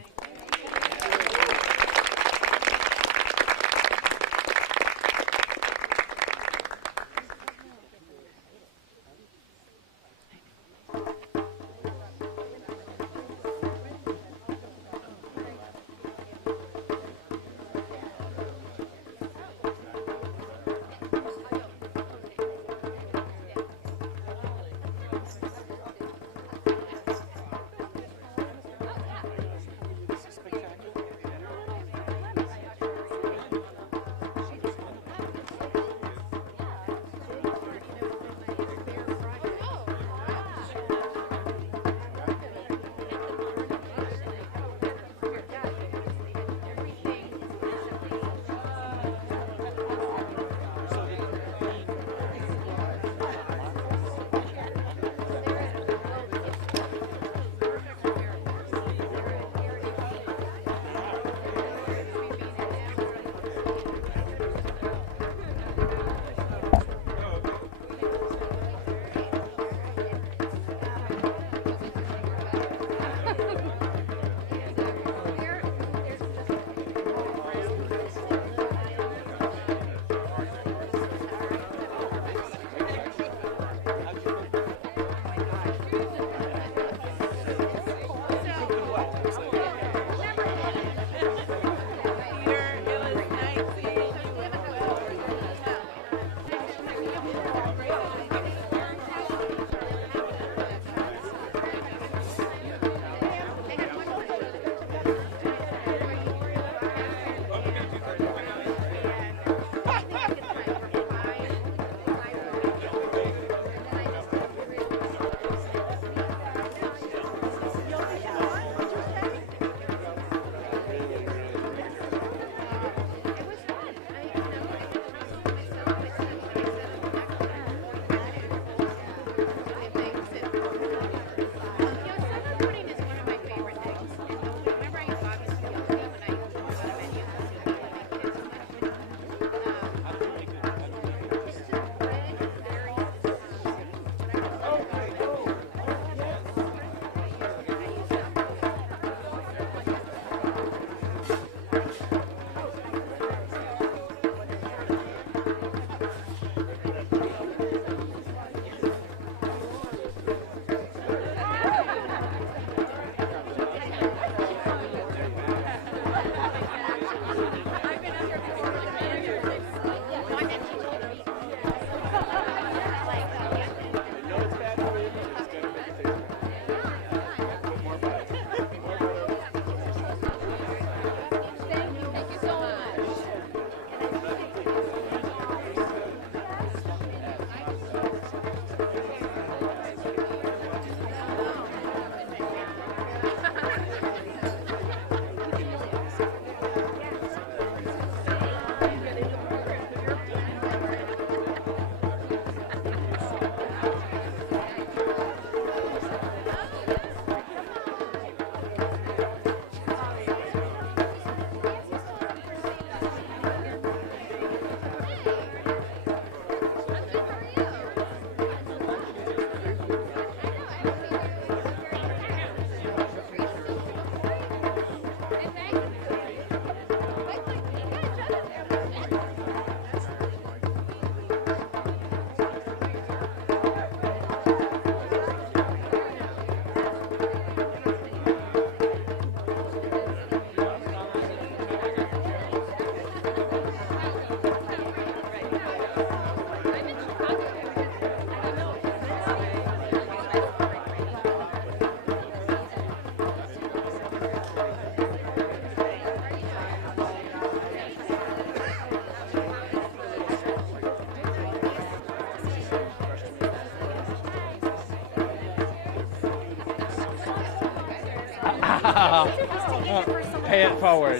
Pay it forward.